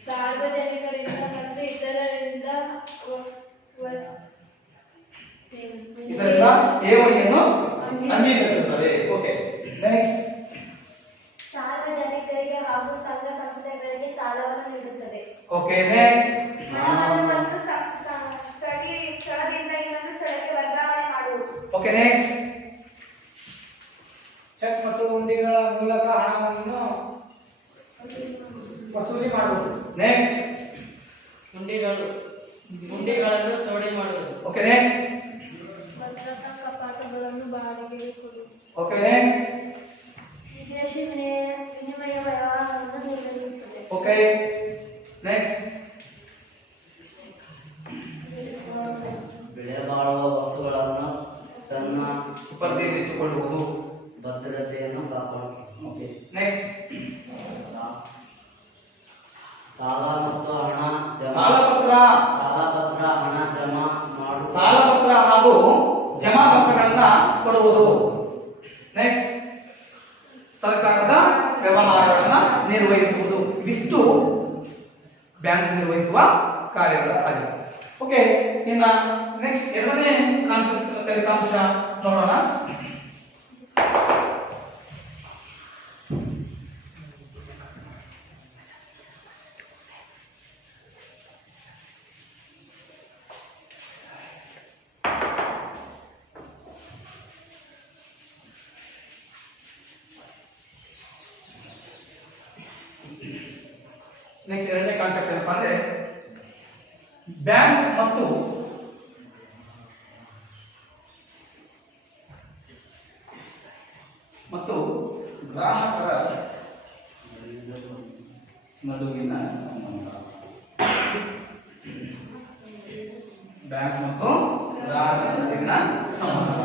ಸಾರ್ವಜನಿಕರಿಂದ ಮತ್ತು ಇದರಿಂದ ಠೇವಣಿಯನ್ನು ಅಂಗೀಕರಿಸುತ್ತದೆ. Okay, next. ಸಾರ್ವಜನಿಕರಿಗೆ ಹಾಗೂ ಸಂಘ ಸಂಸ್ಥೆಗಳಿಗೆ ಸಾಲವನ್ನು ನೀಡುತ್ತದೆ. Okay, next. ಹಣವನ್ನು ಒಂದು ಸ್ಥಳದಿಂದ ಇನ್ನೊಂದು ಸ್ಥಳಕ್ಕೆ ವರ್ಗಾವಣೆ ಮಾಡುವುದು. Okay, next. ಚೆಕ್ ಮತ್ತು ಹುಂಡಿಗಳ ಮೂಲಕ ಹಣವನ್ನು ವಸೂಲಿ ಮಾಡುವುದು. ನೆಕ್ಸ್ಟ್. ಹುಂಡಿಗಳನ್ನು ಸೋಡಿ ಮಾಡುವುದು. Okay, next. ಭದ್ರತಾ ಕಪಾಟುಗಳನ್ನು ಬಾಡಿಗೆಗೆ ಕೊಡುವುದು. Okay, next. ವಿದೇಶಿ ವಿನಿಮಯ ವ್ಯವಹಾರವನ್ನು ನಿರ್ವಹಿಸುತ್ತದೆ. Okay, next. ಬೆಲೆ ಬಾಳುವ ವಸ್ತುಗಳನ್ನು ತನ್ನ ಸುಪರ್ದಿಯಲ್ಲಿ ಇಟ್ಟುಕೊಳ್ಳುವುದು. ಭದ್ರತೆಯನ್ನು ಕಾಪಾಡುವುದು. Okay, next. ಸಾಲ ಮತ್ತು ಹಣ ಸಾಲಪತ್ರ ಹಣ ಜಮಾ ಮಾಡುವುದು. ಸಾಲಪತ್ರ ಹಾಗೂ ಜಮಾಪತ್ರಗಳನ್ನ ಕೊಡುವುದು. ನೆಕ್ಸ್ಟ್. ಸರ್ಕಾರದ ವ್ಯವಹಾರಗಳನ್ನ ನಿರ್ವಹಿಸುವುದು. ಇವಿಷ್ಟು ಬ್ಯಾಂಕ್ ನಿರ್ವಹಿಸುವ ಕಾರ್ಯಗಳಾಗಿವೆ. ಓಕೆ, ಇನ್ನ ನೆಕ್ಸ್ಟ್ ಎರಡನೇ ಕಾನ್ಸೆಪ್ಟ್ ಫಲಿತಾಂಶ ನೋಡೋಣ. ನೆಕ್ಸ್ಟ್ ಎರಡನೇ ಕಾನ್ಸೆಪ್ಟ್ ಏನಪ್ಪಾ ಅಂದ್ರೆ ಬ್ಯಾಂಕ್ ಮತ್ತು ಗ್ರಾಹಕರ ನಡುವಿನ ಸಂಬಂಧ. ಬ್ಯಾಂಕ್ ಮತ್ತು ಗ್ರಾಹಕರ ನಡುವಿನ ಸಂಬಂಧ.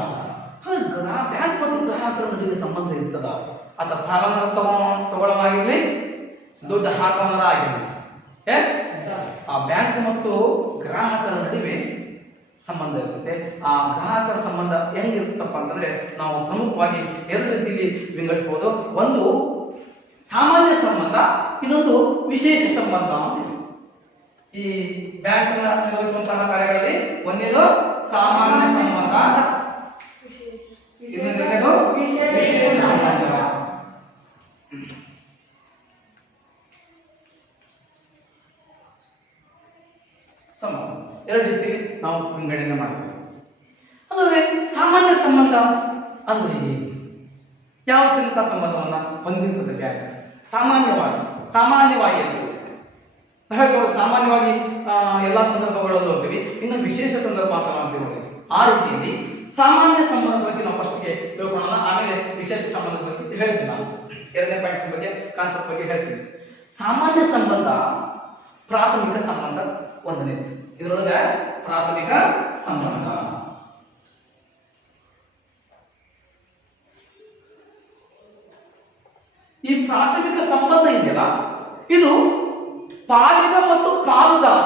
ಬ್ಯಾಂಕ್ ಮತ್ತು ಗ್ರಾಹಕರ ನಡುವಿನ ಸಂಬಂಧ ಇರ್ತದ. ಆತ ಸಾಲನ ತಗೊಳ್ಳವಾಗಿರ್ಲಿ, ದುಡ್ಡು ಹಾಕೋಣ ಆಗಿರ್ಲಿ. ಎಸ್, ಆ ಬ್ಯಾಂಕ್ ಮತ್ತು ಗ್ರಾಹಕರ ನಡುವೆ ಸಂಬಂಧ ಇರುತ್ತೆ. ಆ ಗ್ರಾಹಕರ ಸಂಬಂಧ ಹೆಂಗಿರುತ್ತಪ್ಪ ಅಂತಂದ್ರೆ ನಾವು ಪ್ರಮುಖವಾಗಿ ಎರಡು ರೀತಿಯಲ್ಲಿ ವಿಂಗಡಿಸಬಹುದು. ಒಂದು ಸಾಮಾನ್ಯ ಸಂಬಂಧ, ಇನ್ನೊಂದು ವಿಶೇಷ ಸಂಬಂಧ ಅಂತ ಇದೆ. ಈ ಬ್ಯಾಂಕ್ ನಿರ್ವಹಿಸುವಂತಹ ಕಾರ್ಯಗಳಲ್ಲಿ ಒಂದೇದು ಸಾಮಾನ್ಯ ಸಂಬಂಧ, ಇನ್ನೊಂದು ವಿಶೇಷ ಸಂಬಂಧ. ಎರಡು ರೀತಿಯಲ್ಲಿ ನಾವು ವಿಂಗಡಣೆ ಮಾಡ್ತೇವೆ. ಹಾಗಾದ್ರೆ ಸಾಮಾನ್ಯ ಸಂಬಂಧ ಅಂದ್ರೆ ಯಾವ ತನಕ ಸಂಬಂಧವನ್ನ ಹೊಂದಿರ್ತದೆ ಬ್ಯಾಂಕ್? ಸಾಮಾನ್ಯವಾಗಿ ಅಂತ ಸಾಮಾನ್ಯವಾಗಿ ಎಲ್ಲಾ ಸಂದರ್ಭಗಳಲ್ಲೂ ಹೋಗ್ತೀವಿ. ಇನ್ನು ವಿಶೇಷ ಸಂದರ್ಭ ಅಂತ ಮಾಡ್ತೀವಿ. ಆ ರೀತಿಯಲ್ಲಿ ಸಾಮಾನ್ಯ ಸಂಬಂಧದ ಬಗ್ಗೆ ನಾವು ಫಸ್ಟ್ಗೆ ತಿಳ್ಕೊಳ್ಳೋಣ, ಆಮೇಲೆ ವಿಶೇಷ ಸಂಬಂಧದ ಬಗ್ಗೆ ಹೇಳ್ತೀನಿ. ನಾನು ಎರಡನೇ ಪಾಯಿಂಟ್ಸ್ ಬಗ್ಗೆ, ಕಾನ್ಸೆಪ್ಟ್ ಬಗ್ಗೆ ಹೇಳ್ತೀನಿ. ಸಾಮಾನ್ಯ ಸಂಬಂಧ ಪ್ರಾಥಮಿಕ ಸಂಬಂಧ ಒಂದನೇ. ಇದರೊಳಗೆ ಪ್ರಾಥಮಿಕ ಸಂಬಂಧ, ಈ ಪ್ರಾಥಮಿಕ ಸಂಬಂಧ ಇದೆಯಲ್ಲ, ಇದು ಪಾಲಿಗ ಮತ್ತು ಪಾಲುದಾರ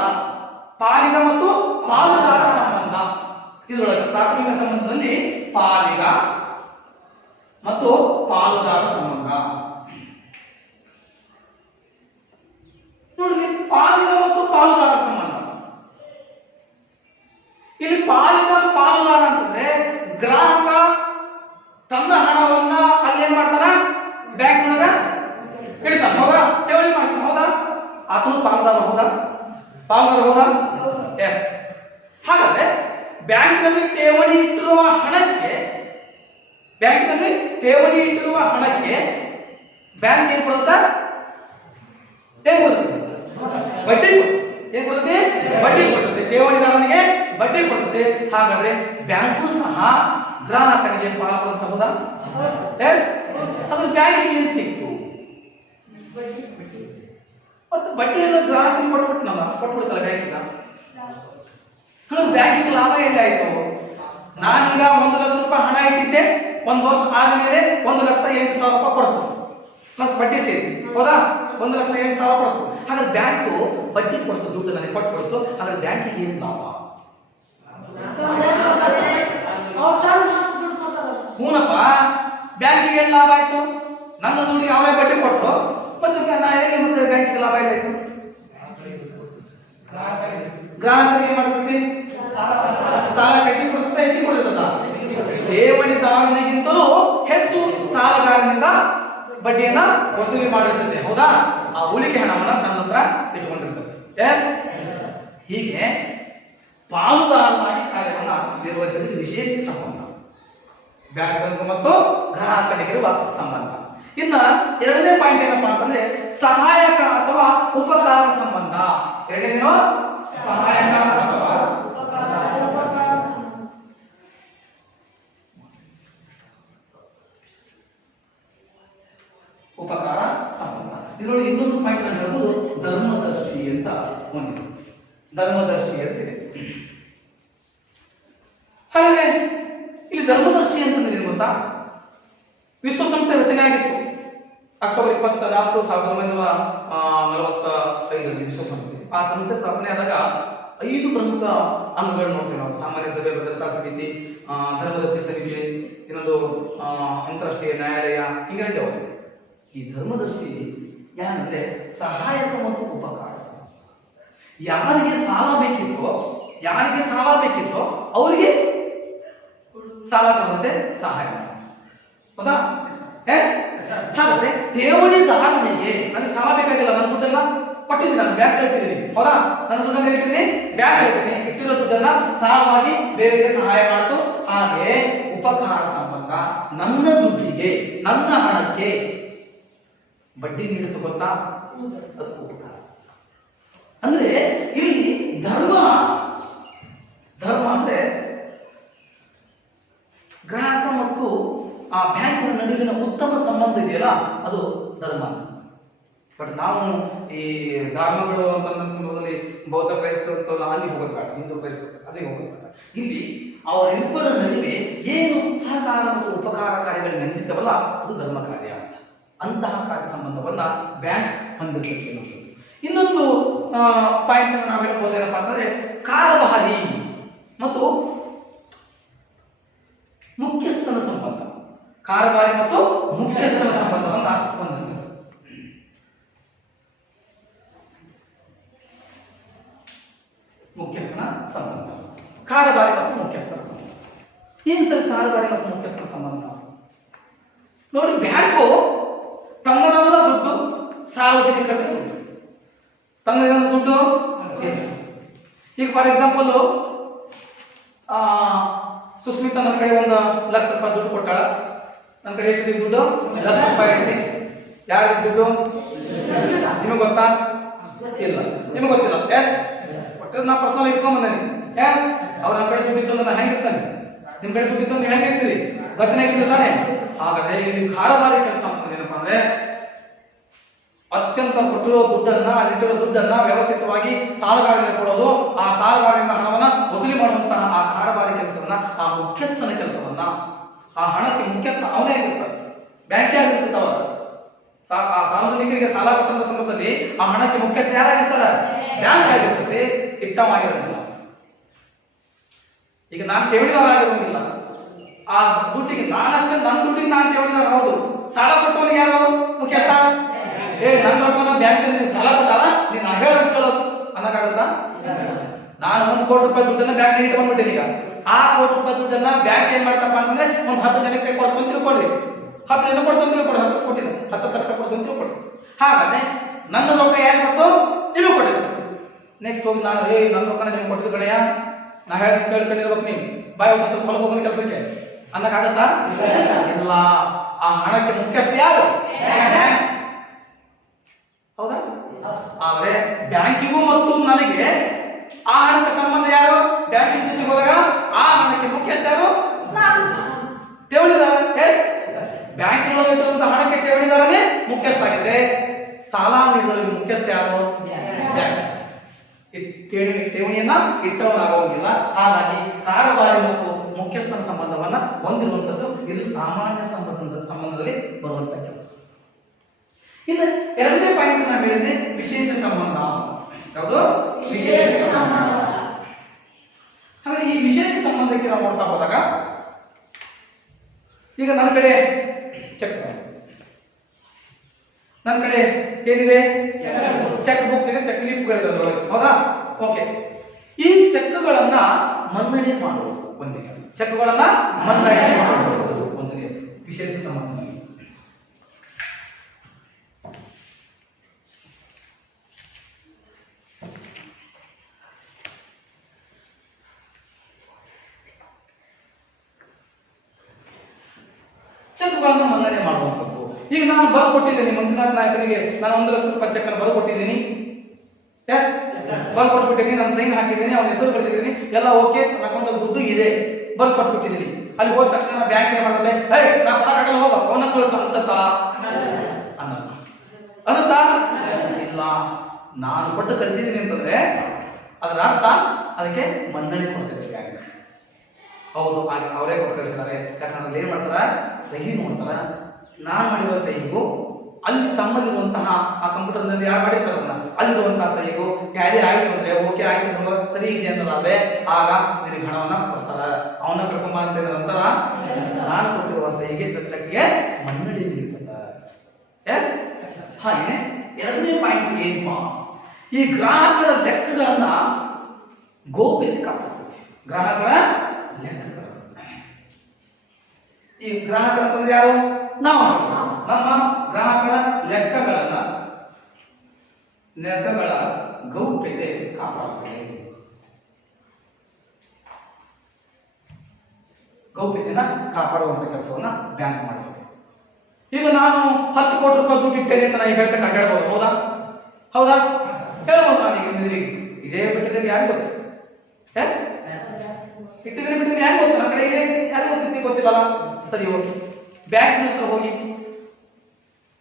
ಸಂಬಂಧ. ಇದರೊಳಗೆ ಪ್ರಾಥಮಿಕ ಸಂಬಂಧದಲ್ಲಿ ಪಾಲಿಗ ಮತ್ತು ಪಾಲುದಾರ ಸಂಬಂಧ. ನೋಡಿ, ಪಾಲಿಗ ಮತ್ತು ಪಾಲುದಾರ ಸಂಬಂಧ. ಇಲ್ಲಿ ಪಾಲಿಗ ಪಾಲುದಾರ ಅಂತಂದ್ರೆ ಗ್ರಾಹಕ ತನ್ನ ಹಣವನ್ನ ಅಲ್ಲಿ ಏನ್ ಮಾಡ್ತಾನ, ಬ್ಯಾಂಕ್ ಒಳಗ ಇಡ್ತಾನ. ಹೌದಾ? ಠೇವಣಿ ಮಾಡ್ತಾನ. ಹೌದಾ? ಆತನು ಪಾಲುದಾರ. ಹೌದಾ? ಎಸ್. ಹಾಗಾದ್ರೆ ಬ್ಯಾಂಕಿನಲ್ಲಿ ಠೇವಣಿ ಇಟ್ಟಿರುವ ಹಣಕ್ಕೆ ಬ್ಯಾಂಕ್ ಏನ್ ಕೊಡುತ್ತ? ಬಡ್ಡಿ ಕೊಡುತ್ತೆ. ಠೇವಣಿದಾರನಿಗೆ ಬಡ್ಡಿ ಕೊಡುತ್ತೆ. ಹಾಗಾದ್ರೆ ಬ್ಯಾಂಕು ಸಹ ಗ್ರಾಹಕನಿಗೆ ಪಾಲು ಕೊಡುತ್ತ. ಹೌದಾ? ಎಸ್. ಅದ್ರ ಬ್ಯಾಂಕಿಗೆ ಏನ್ ಸಿಕ್ತು? ಮತ್ತೆ ಬಡ್ಡಿಯನ್ನು ಗ್ರಾಹಕನಿಗೆ ಕೊಟ್ಬಿಡ್ತಲ್ಲ ಬ್ಯಾಂಕಿನ. ಹಾಗಾದ್ರೆ ಬ್ಯಾಂಕಿಗೆ ಲಾಭ ಎಲ್ಲಿ ನಾನೀಗ 1 ಲಕ್ಷ ರೂಪಾಯಿ ಹಣ ಇಟ್ಟಿದ್ದೆ, 1 ವರ್ಷ ಆದ್ಮೇಲೆ 1,08,000 ರೂಪಾಯಿ ಕೊಡ್ತು, ಪ್ಲಸ್ ಬಡ್ಡಿ ಸೇರಿ. ಹೌದಾ? 1,08,000 ಕೊಡ್ತು. ಹಾಗಾದ್ರೆ ಬ್ಯಾಂಕು ಬಡ್ಡಿ ಕೊಡ್ತು, ದುಡ್ಡು ನನಗೆ ಕೊಟ್ಟು. ಹಾಗಾದ್ರೆ ಬ್ಯಾಂಕಿಗೆ ಏನು ಲಾಭ? ಹೂನಪ್ಪ, ಬ್ಯಾಂಕಿಗೆ ಏನು ಲಾಭ ಆಯ್ತು? ನನ್ನ ದುಡ್ಡಿಗೆ ಅವರೇ ಬಡ್ಡಿ ಕೊಟ್ಟು, ಮತ್ತೆ ಬ್ಯಾಂಕಿಗೆ ಲಾಭ ಏನಾಯ್ತು? ಗ್ರಾಹಕರಿಗೆ ಏನ್ ಮಾಡ್ತದೆ? ಸಾಲ ಕಟ್ಟಿ ಕೊಡುತ್ತೆ, ಹೆಚ್ಚಿಗೆ ಕೊಡುತ್ತದ. ಠೇವಣಿದಾರನಿಗಿಂತಲೂ ಹೆಚ್ಚು ಸಾಲಗಾರನಿಂದ ಬಡ್ಡಿಯನ್ನ ವಸೂಲಿ ಮಾಡಿರ್ತದೆ. ಹೌದಾ? ಆ ಉಳಿಕೆ ಹಣವನ್ನ ತನ್ನ ಹತ್ರ ಇಟ್ಟುಕೊಂಡಿರ್ತದೆ. ಎಸ್. ಹೀಗೆ ಪಾಲುದಾರನಾಗಿ ಕಾರ್ಯವನ್ನ ನಿರ್ವಹಿಸಿದ ವಿಶೇಷ ಸಂಬಂಧ, ಬ್ಯಾಂಕ್ ಮತ್ತು ಗ್ರಾಹಕನಿಗಿರುವ ಸಂಬಂಧ. ಇನ್ನ ಎರಡನೇ ಪಾಯಿಂಟ್ ಏನಪ್ಪಾ ಅಂತಂದ್ರೆ ಸಹಾಯಕ ಅಥವಾ ಉಪಕಾರ ಸಂಬಂಧ. ಎರಡನೇದೇನೋ ಸಹಾಯಕ ಅಥವಾ ಉಪಕಾರ ಸಂಬಂಧ. ಇದರೊಳಗೆ ಇನ್ನೊಂದು ಪಾಯಿಂಟ್ ನಾನು ಹೇಳ್ಬೋದು, ಧರ್ಮದರ್ಶಿ ಅಂತ ಒಂದಿದೆ. ಧರ್ಮದರ್ಶಿ ಅಂತಿದೆ. ಹಾಗಾದ್ರೆ ಇಲ್ಲಿ ಧರ್ಮದರ್ಶಿ ಅಂತಂದ್ರೆ ಗೊತ್ತಾ? ವಿಶ್ವಸಂಸ್ಥೆ ರಚನೆ ಆಗಿತ್ತು ಅಕ್ಟೋಬರ್ 24, 1945 ವಿಶ್ವಸಂಸ್ಥೆ. ಆ ಸಂಸ್ಥೆ ಸ್ಥಾಪನೆ ಆದಾಗ 5 ಪ್ರಮುಖ ಅಂಗಗಳು ನೋಡ್ತೀವಿ ನಾವು. ಸಾಮಾನ್ಯ ಸಭೆ, ಭದ್ರತಾ ಸಮಿತಿ, ಧರ್ಮದರ್ಶಿ ಸಮಿತಿ, ಇನ್ನೊಂದು ಅಂತಾರಾಷ್ಟ್ರೀಯ ನ್ಯಾಯಾಲಯ, ಹಿಂಗಿದ್ದಾವೆ. ಈ ಧರ್ಮದರ್ಶಿ ಯಾರಂದ್ರೆ ಸಹಾಯಕ ಮತ್ತು ಉಪಕಾರ. ಯಾರಿಗೆ ಸಾಲ ಬೇಕಿತ್ತೋ ಅವರಿಗೆ ಸಾಲ ಕೊಡುತ್ತೆ, ಸಹಾಯ. ಹೌದಾ? ಎಸ್. ಹಾಗಾದ್ರೆ ಠೇವಣಿದಾರನಿಗೆ ನನಗೆ ಸಾಲ ಬೇಕಾಗಿಲ್ಲ, ನನ್ನ ದುಡ್ಡನ್ನ ಕೊಟ್ಟಿದ್ದೀನಿ, ನಾನು ಬ್ಯಾಂಕ್ ಇಟ್ಟಿದ್ದೀನಿ. ಹೌದಾ? ನನ್ನ ದುಡ್ಡನ್ನ ಇಟ್ಟಿದ್ದೀನಿ, ಬ್ಯಾಂಕ್ ಇಟ್ಟಿದ್ದೀನಿ. ಇಟ್ಟಿರೋ ದುಡ್ಡನ್ನ ಸಾಲವಾಗಿ ಬೇರೆಗೆ ಸಹಾಯ ಮಾಡ್ತು. ಹಾಗೆ ಉಪಕಾರ ಸಂಬಂಧ, ನನ್ನ ದುಡ್ಡಿಗೆ, ನನ್ನ ಹಣಕ್ಕೆ ಬಡ್ಡಿ ನೀಡುತ್ತೆ. ಗೊತ್ತಾ? ಅದು ಉಪಕಾರ. ಅಂದ್ರೆ ಇಲ್ಲಿ ಧರ್ಮ ಅಂದ್ರೆ ಗ್ರಾಹಕ ಮತ್ತು ಆ ಬ್ಯಾಂಕಿನ ನಡುವಿನ ಉತ್ತಮ ಸಂಬಂಧ ಇದೆಯಲ್ಲ, ಅದು ಧರ್ಮ. ಬಟ್ ನಾವು ಈ ಧರ್ಮಗಳು ಅಂತ ಸಂದರ್ಭದಲ್ಲಿ ಬೌದ್ಧ ಕ್ರೈಸ್ತರು ಅಲ್ಲಿ ಹೋಗಬೇಡ, ಹಿಂದೂ ಕ್ರೈಸ್ತರು ಅದೇ ಹೋಗಬೇಡ. ಇಲ್ಲಿ ಅವರಿಬ್ಬರ ನಡುವೆ ಏನು ಸಹಕಾರ ಮತ್ತು ಉಪಕಾರ ಕಾರ್ಯಗಳು ನಡೀತವಲ್ಲ ಅದು ಧರ್ಮ ಕಾರ್ಯ ಅಂತ. ಅಂತಹ ಕಾರ್ಯ ಸಂಬಂಧವನ್ನ ಬ್ಯಾಂಕ್ ಹೊಂದಿರ್ತದೆ ಅನ್ನೋದು. ಇನ್ನೊಂದು ಪಾಯಿಂಟ್ಸ್ ಅನ್ನು ನಾವು ಹೇಳ್ಬೋದೇನಪ್ಪ ಅಂತಂದ್ರೆ ಕಾರಭಾರಿ ಮತ್ತು ಮುಖ್ಯಸ್ಥನ ಸಂಬಂಧ. ಕಾರಭಾರಿ ಮತ್ತು ಮುಖ್ಯಸ್ಥನ ಸಂಬಂಧವನ್ನ ಹೊಂದಿದೆ. ಮುಖ್ಯಸ್ಥನ ಸಂಬಂಧ, ಕಾರಭಾರಿ ಮತ್ತು ಮುಖ್ಯಸ್ಥನ ಸಂಬಂಧ. ಏನ್ ಸರ್ ಕಾರಭಾರಿ ಮತ್ತು ಮುಖ್ಯಸ್ಥನ ಸಂಬಂಧ? ನೋಡಿ, ಬ್ಯಾಂಕು ತನ್ನದಲ್ಲ ದುಡ್ಡು, ಸಾರ್ವಜನಿಕರ ದುಡ್ಡು, ತನ್ನದ ದುಡ್ಡು. ಈಗ ಫಾರ್ ಎಕ್ಸಾಂಪಲ್ ಸುಸ್ಮಿತಾ ನನ್ನ ಕಡೆ 1,00,000 ರೂಪಾಯಿ ದುಡ್ಡು ಕೊಟ್ಟಾಳ. ನನ್ನ ಕಡೆ ಎಷ್ಟು ದುಡ್ಡು? 1,00,000 ರೂಪಾಯಿ ಐತಿ. ಯಾರ ದುಡ್ಡು? ನಿಮಗೆ ಗೊತ್ತಾ? ಇಲ್ಲ, ನಿಮಗೆ ಗೊತ್ತಿಲ್ಲ. ಎಸ್, ಒಟ್ಟು ನಾ ಪರ್ಸನಲ್ ಇಸ್ಕೊಂಡ್ ಬಂದೇನಿ. ಎಸ್, ಅವ್ರ ನನ್ನ ಕಡೆ ದುಡ್ಡು ಇತ್ತು ನಾನು ಹೆಂಗಿರ್ತಾನೆ? ನಿಮ್ ಕಡೆ ದುಡ್ಡು ಇತ್ತು ನೀವು ಹೆಂಗಿರ್ತೀರಿ? ಗೊತ್ತಿನ ತಾನೆ. ಹಾಗಾದ್ರೆ ಇಲ್ಲಿ ಕಾರಭಾರಿ ಕೆಲಸ ಅಂತ ಏನಪ್ಪಾ ಅಂದ್ರೆ ಅತ್ಯಂತ ಕೊಟ್ಟಿರೋ ದುಡ್ಡನ್ನ, ಅಲ್ಲಿಟ್ಟಿರೋ ದುಡ್ಡನ್ನ ವ್ಯವಸ್ಥಿತವಾಗಿ ಸಾಲಗಾರರಿಗೆ ಕೊಡೋದು, ಆ ಸಾಲಗಾರರಿಂದ ಹಣವನ್ನ ವಸೂಲಿ ಮಾಡುವಂತಹ ಆ ಕಾರಭಾರಿ ಕೆಲಸವನ್ನ, ಆ ಮುಖ್ಯಸ್ಥನ ಕೆಲಸವನ್ನ, ಆ ಹಣಕ್ಕೆ ಮುಖ್ಯಸ್ಥ ಅವನೇ ಆಗಿರ್ತಾರೆ, ಬ್ಯಾಂಕೇ ಆಗಿರ್ತಾವ. ಆ ಸಾರ್ವಜನಿಕರಿಗೆ ಸಾಲ ಕೊಟ್ಟಂತ ಸಂದರ್ಭದಲ್ಲಿ ಆ ಹಣಕ್ಕೆ ಮುಖ್ಯಸ್ಥ ಯಾರಾಗಿರ್ತಾರ? ಬ್ಯಾಂಕ್ ಆಗಿರ್ತದೆ, ಇಟ್ಟವಾಗಿರೋದಿಲ್ಲ. ಈಗ ನಾನು ಠೇವಣಿದಾರರಾಗಿರೋದಿಲ್ಲ. ಆ ದುಡ್ಡಿಗೆ ನಾನಷ್ಟೇ ನನ್ನ ದುಡ್ಡಿಗೆ ನಾನು ಠೇವಣಿದಾರ. ಹೌದು, ಸಾಲ ಕೊಟ್ಟವನಿಗೆ ಯಾರು ಮುಖ್ಯಸ್ಥ? ನನ್ನ ರೊಕ್ಕನ ಬ್ಯಾಂಕ್ ಸಾಲ ಕೊಟ್ಟಾರ, ನೀನು ಹೇಳೋದು ಕೇಳೋದು ಅನ್ನಕ್ಕಾಗತ್ತಾ? ನಾನು 1 ಕೋಟಿ ರೂಪಾಯಿ ದುಡ್ಡನ್ನ ಬ್ಯಾಂಕ್ ಇಟ್ಟು ಬಂದ್ಬಿಟ್ಟೇನೆ. ಈಗ ಆ 1 ಕೋಟಿ ರೂಪಾಯಿ ದುಡ್ಡನ್ನ ಬ್ಯಾಂಕ್ ಏನ್ ಮಾಡ್ತಪ್ಪ ಅಂತಂದ್ರೆ 10 ಜನಕ್ಕೆ ಕೊಡ್ತು ತಿಳ್ಕೊಡ್ರಿ. 10 ಜನ ಕೊಡ್ತು ತಿಳ್ಕೊಡ್ರಿ. 10 ಕೋಟಿನ 10 ಲಕ್ಷ ಕೊಡ್ತು ತಿಳ್ಕೊಡ್ರಿ. ಹಾಗಾದ್ರೆ ನನ್ನ ರೊಕ್ಕ ಯಾರು ಕೊಡ್ತು? ನಿಮಗೆ ಕೊಟ್ಟಿಲ್ಲ. ನೆಕ್ಸ್ಟ್ ಹೋಗಿ ನಾನು ನನ್ನ ರೊಕ್ಕನ ನಿಮ್ಗೆ ಕೊಟ್ಟಿದ್ದು ಕಡೆಯ ನಾ ಹೇಳಿ ಕೇಳ್ಕೊಂಡಿರ್ಬೇಕು. ನೀವು ಬಾಯ್ ಒಂದು ಸ್ವಲ್ಪ ಹೊಲಕ್ಕೆ ಹೋಗೋಣ ಕೆಲಸಕ್ಕೆ ಅನ್ನಕ್ಕಾಗತ್ತಾ? ಇಲ್ಲ. ಆ ಹಣಕ್ಕೆ ಮುಖ್ಯಸ್ಥ ಯಾರು? ಹೌದಾ? ಆದ್ರೆ ಬ್ಯಾಂಕಿಗೂ ಮತ್ತು ನನಗೆ ಆ ಹಣಕ್ಕೆ ಸಂಬಂಧ ಯಾರು? ಬ್ಯಾಂಕಿನ ಜೊತೆ ಹೋದಾಗ ಆ ಹಣಕ್ಕೆ ಮುಖ್ಯಸ್ಥ ಯಾರು? ಠೇವಣಿದಾರ. ಎಸ್, ಬ್ಯಾಂಕಿನೊಳಗೆ ಇಟ್ಟಿರುವಂತಹ ಹಣಕ್ಕೆ ಠೇವಣಿದಾರನೇ ಮುಖ್ಯಸ್ಥ ಆಗಿದ್ರೆ ಸಾಲ ನೀಡುವವರಿಗೆ ಮುಖ್ಯಸ್ಥ ಯಾರು? ಬ್ಯಾಂಕ್. ಠೇವಣಿಯನ್ನ ಇಟ್ಟವನಾಗುವುದಿಲ್ಲ. ಹಾಗಾಗಿ ಕಾರಭಾರಿ ಮತ್ತು ಮುಖ್ಯಸ್ಥನ ಸಂಬಂಧವನ್ನ ಹೊಂದಿರುವಂತದ್ದು ಇದು ಸಾಮಾನ್ಯ ಸಂಬಂಧದಲ್ಲಿ ಬರುವಂತಹ ಕೆಲಸ. ಇನ್ನು ಎರಡನೇ ಪಾಯಿಂಟ್ ನಾವು ಹೇಳಿದ್ರೆ ವಿಶೇಷ ಸಂಬಂಧ. ಯಾವುದು? ವಿಶೇಷ ಸಂಬಂಧ. ಹಾಗೆ ಈ ವಿಶೇಷ ಸಂಬಂಧಕ್ಕೆ ನಾವು ನೋಡ್ತಾ ಹೋದಾಗ ಈಗ ನನ್ನ ಕಡೆ ಚೆಕ್, ನನ್ನ ಕಡೆ ಏನಿದೆ? ಚೆಕ್ ಬುಕ್ ಇದೆ, ಚೆಕ್ ಲೀಫ್ಗಳಿದೆ. ಹೌದಾ? ಓಕೆ. ಈ ಚೆಕ್ಗಳನ್ನ ಮನ್ನಣೆ ಮಾಡುವುದು ಒಂದೇ ಕೆಲಸ. ಚೆಕ್ಗಳನ್ನ ಮನ್ನಣೆ ಮಾಡುವುದು ಒಂದೇ ವಿಶೇಷ ಸಂಬಂಧ. ಚೆಕ್ಗಳನ್ನು ಮನ್ನಣೆ ಮಾಡುವಂಥದ್ದು. ಈಗ ನಾನು ಬರೆದು ಕೊಟ್ಟಿದ್ದೀನಿ ಮಂಜುನಾಥ್ ನಾಯಕನಿಗೆ, ನಾನು 1,00,000 ರೂಪಾಯಿ ಚೆಕ್ ಅನ್ನು ಬರೆದು ಕೊಟ್ಟಿದ್ದೀನಿ. ಎಸ್, ಬರೆದು ಕೊಟ್ಬಿಟ್ಟಿದ್ದೀನಿ, ನಾನು ಸೈನ್ ಹಾಕಿದ್ದೀನಿ, ಅವನ ಹೆಸರು ಬರೆದಿದ್ದೀನಿ, ಎಲ್ಲ ಓಕೆ. ನನ್ನ ಅಕೌಂಟಲ್ಲಿ ದುಡ್ಡು ಇದೆ, ಬರೆದು ಕೊಟ್ಬಿಟ್ಟಿದ್ದೀನಿ. ಅಲ್ಲಿ ಹೋದ ತಕ್ಷಣ ಬ್ಯಾಂಕ್ ಏನ್ ಮಾಡಿದ್ರೆ, ನಾ ಕೊಡಕ್ಕಾಗಲ್ಲ, ಹೋಗ ಅವನ ಕಳಿಸ ಅಂತತ್ತಾ ಅನ್ನತ್ತಾ? ಇಲ್ಲ, ನಾನು ಕೊಟ್ಟು ಕಳಿಸಿದ್ದೀನಿ ಅಂತಂದ್ರೆ ಅದರ ಅರ್ಥ ಅದಕ್ಕೆ ಮನ್ನಣೆ ಕೊಡ್ತೇವೆ ಬ್ಯಾಂಕ್. ಹೌದು, ಅವರೇ ಕೊಟ್ಟು ಕಳಿಸಿದ್ದಾರೆ. ಯಾಕಂದ್ರೆ ಏನ್ ಮಾಡ್ತಾರ? ಸಹಿ ನೋಡ್ತಾರ. ನಾನು ಮಾಡಿರೋ ಸಹಿಗೂ ಅಲ್ಲಿ ತಮ್ಮಲ್ಲಿರುವಂತಹ ಆ ಕಂಪ್ಯೂಟರ್ನಲ್ಲಿ ಯಾರು ಮಾಡಿರ್ತಾರಲ್ಲ ಅಲ್ಲಿರುವಂತಹ ಸಹಿಗೂ ಟ್ಯಾಲಿ ಆಯ್ತು ಅಂದ್ರೆ, ಓಕೆ ಆಯ್ತು ಸರಿ ಇದೆ ಅಂತಂದ್ರೆ ಆಗ ನಿನಗೆ ಹಣವನ್ನ ಕೊಡ್ತಾರ. ಅವನ್ನ ಕರ್ಕೊಂಡ್ ಬಂದ ನಂತರ ನಾನು ಕೊಟ್ಟಿರುವ ಸಹಿಗೆ ಚೆಕ್ಗೆ ಮನ್ನಣೆ ನೀಡ್ತಾರ. ಎಸ್, ಹಾಗೆ ಎರಡನೇ ಪಾಯಿಂಟ್ ಏನಪ್ಪ? ಈ ಗ್ರಾಹಕರ ಲೆಕ್ಕಗಳನ್ನ ಗೋಪ್ಯತೆ ಕಾಪಾಡ್ತೈತಿ. ಗ್ರಾಹಕರ ಲೆಕ್ಕಗಳು, ಈ ಗ್ರಾಹಕರ ಅಂತಂದ್ರೆ ಯಾರು? ನಾವು. ನಮ್ಮ ಗ್ರಾಹಕರ ಲೆಕ್ಕಗಳ ಗೌಪ್ಯತೆ ಕಾಪಾಡ್ತೇವೆ. ಗೌಪ್ಯತೆನ ಕಾಪಾಡುವಂತ ಕೆಲಸವನ್ನ ಬ್ಯಾಂಕ್ ಮಾಡುತ್ತೆ. ಈಗ ನಾನು 10 ಕೋಟಿ ರೂಪಾಯಿ ದುಡ್ಡು ಇಟ್ಟೇನೆ ಅಂತ ನಾನು ಹೇಳ್ಕೊಂಡು ಅಡ್ಡಾಡ್ಬೋದು. ಹೌದಾ? ಹೌದಾ? ಹೇಳ್ಬೋದು. ನಾನು ಈಗ ಇದೇ ಬಿಟ್ಟಿದ್ದೇನೆ, ಯಾರು ಗೊತ್ತು? ಎಸ್, ಇಟ್ಟಿದ್ರೆ ಬಿಟ್ಟಿದ್ರೆ ಯಾರು ಗೊತ್ತು? ನನ್ನ ಕಡೆ ಇದೆ, ಯಾರು ಗೊತ್ತಿತ್ತು? ಗೊತ್ತಿಲ್ಲಲ್ಲ. ಸರಿ, ಓಕೆ. ಬ್ಯಾಂಕ್ ಹತ್ರ ಹೋಗಿ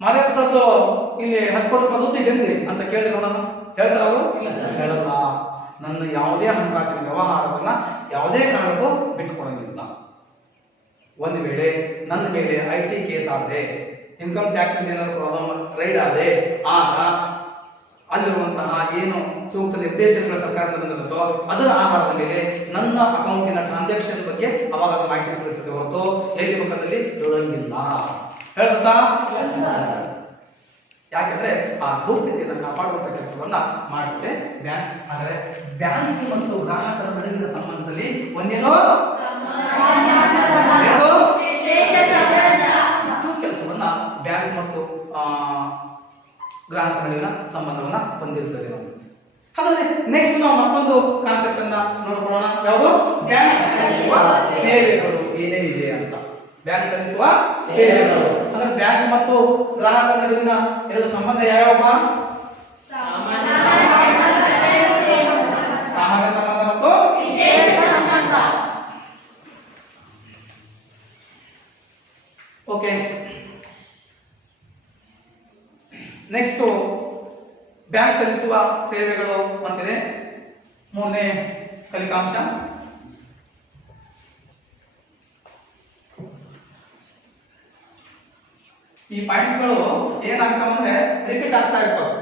ಮಾದೇವ ಸರ್ದು ಇಲ್ಲಿ 10 ಕೋಟಿ ರೂಪಾಯಿ ದುಡ್ಡು ಇದೆ ಅಂತ ಕೇಳಿದ್ರೆ ನೋಡೋಣ, ಹೇಳ್ತಾರ ಅವರು? ಹೇಳಲ್ಲ. ನನ್ನ ಯಾವುದೇ ಹಣಕಾಸಿನ ವ್ಯವಹಾರವನ್ನ ಯಾವುದೇ ಕಾರಣಕ್ಕೂ ಬಿಟ್ಟುಕೊಡಂಗಿಲ್ಲ. ಒಂದು ವೇಳೆ ನನ್ನ ಮೇಲೆ IT ಕೇಸ್ ಆದರೆ, ಇನ್ಕಮ್ ಟ್ಯಾಕ್ಸ್ ಏನಾದರೂ ಪ್ರಾಬ್ಲಮ್ ರೈಡ್ ಆದರೆ, ಆಗ ಅಲ್ಲಿರುವಂತಹ ಏನು ಸೂಕ್ತ ನಿರ್ದೇಶನಗಳ ಸರ್ಕಾರದಿಂದ ಬಂದಿರುತ್ತೋ ಅದರ ಆಧಾರದ ಮೇಲೆ ನನ್ನ ಅಕೌಂಟಿನ ಟ್ರಾನ್ಸಾಕ್ಷನ್ ಬಗ್ಗೆ ಅವಾಗ ಮಾಹಿತಿ ತಿಳಿಸ್ತದೆ ಹೊರತು ಹೇಗೆ ಮುಖದಲ್ಲಿ ಹೇಳಂಗಿಲ್ಲ. ಹೇಳ್ತಾ ಯಾಕಂದ್ರೆ ಆ ಗೌಪ್ಯತೆಯನ್ನು ಕಾಪಾಡುವಂತ ಕೆಲಸವನ್ನ ಮಾಡುತ್ತೆ ಬ್ಯಾಂಕ್. ಆದರೆ ಬ್ಯಾಂಕ್ ಮತ್ತು ಗ್ರಾಹಕರ ನಡುವಿನ ಸಂಬಂಧದಲ್ಲಿ ಒಂದೇನೋ ಇಷ್ಟು ಕೆಲಸವನ್ನ ಬ್ಯಾಂಕ್ ಮತ್ತು ಗ್ರಾಹಕರ ನಡುವಿನ ಸಂಬಂಧವನ್ನ ಹೊಂದಿರುತ್ತದೆ ನಾವು. ಹಾಗಾದ್ರೆ ನೆಕ್ಸ್ಟ್ ನಾವು ಮತ್ತೊಂದು ಕಾನ್ಸೆಪ್ಟ್ ಅನ್ನ ನೋಡ್ಕೊಳ್ಳೋಣ. ಯಾವುದು? ಬ್ಯಾಂಕ್ ಸಲ್ಲಿಸುವ ಸೇವೆಗಳು ಏನೇನಿದೆ ಅಂತ. ಬ್ಯಾಂಕ್ ಸಲ್ಲಿಸುವ ಸೇವೆಗಳು ಅಂದ್ರೆ ಬ್ಯಾಂಕ್ ಮತ್ತು ಗ್ರಾಹಕರ ನಡುವಿನ ಎರಡು ಸಂಬಂಧ ಯಾವ್ಯಾವ? ಸಾಮಾನ್ಯ ಸಂಬಂಧ ಮತ್ತು ವಿಶೇಷ ಸಂಬಂಧ. ಓಕೆ, ನೆಕ್ಸ್ಟ್ ಬ್ಯಾಂಕ್ ಸಲ್ಲಿಸುವ ಸೇವೆಗಳು ಅಂತಿದೆ. ಮೂರನೇ ಕಲಿಕಾಂಶ ಈ ಪಾಯಿಂಟ್ಸ್ಗಳು ಏನಾಗ್ತಾವ ಅಂದ್ರೆ ರಿಪೀಟ್ ಆಗ್ತಾ ಇರ್ತವೆ.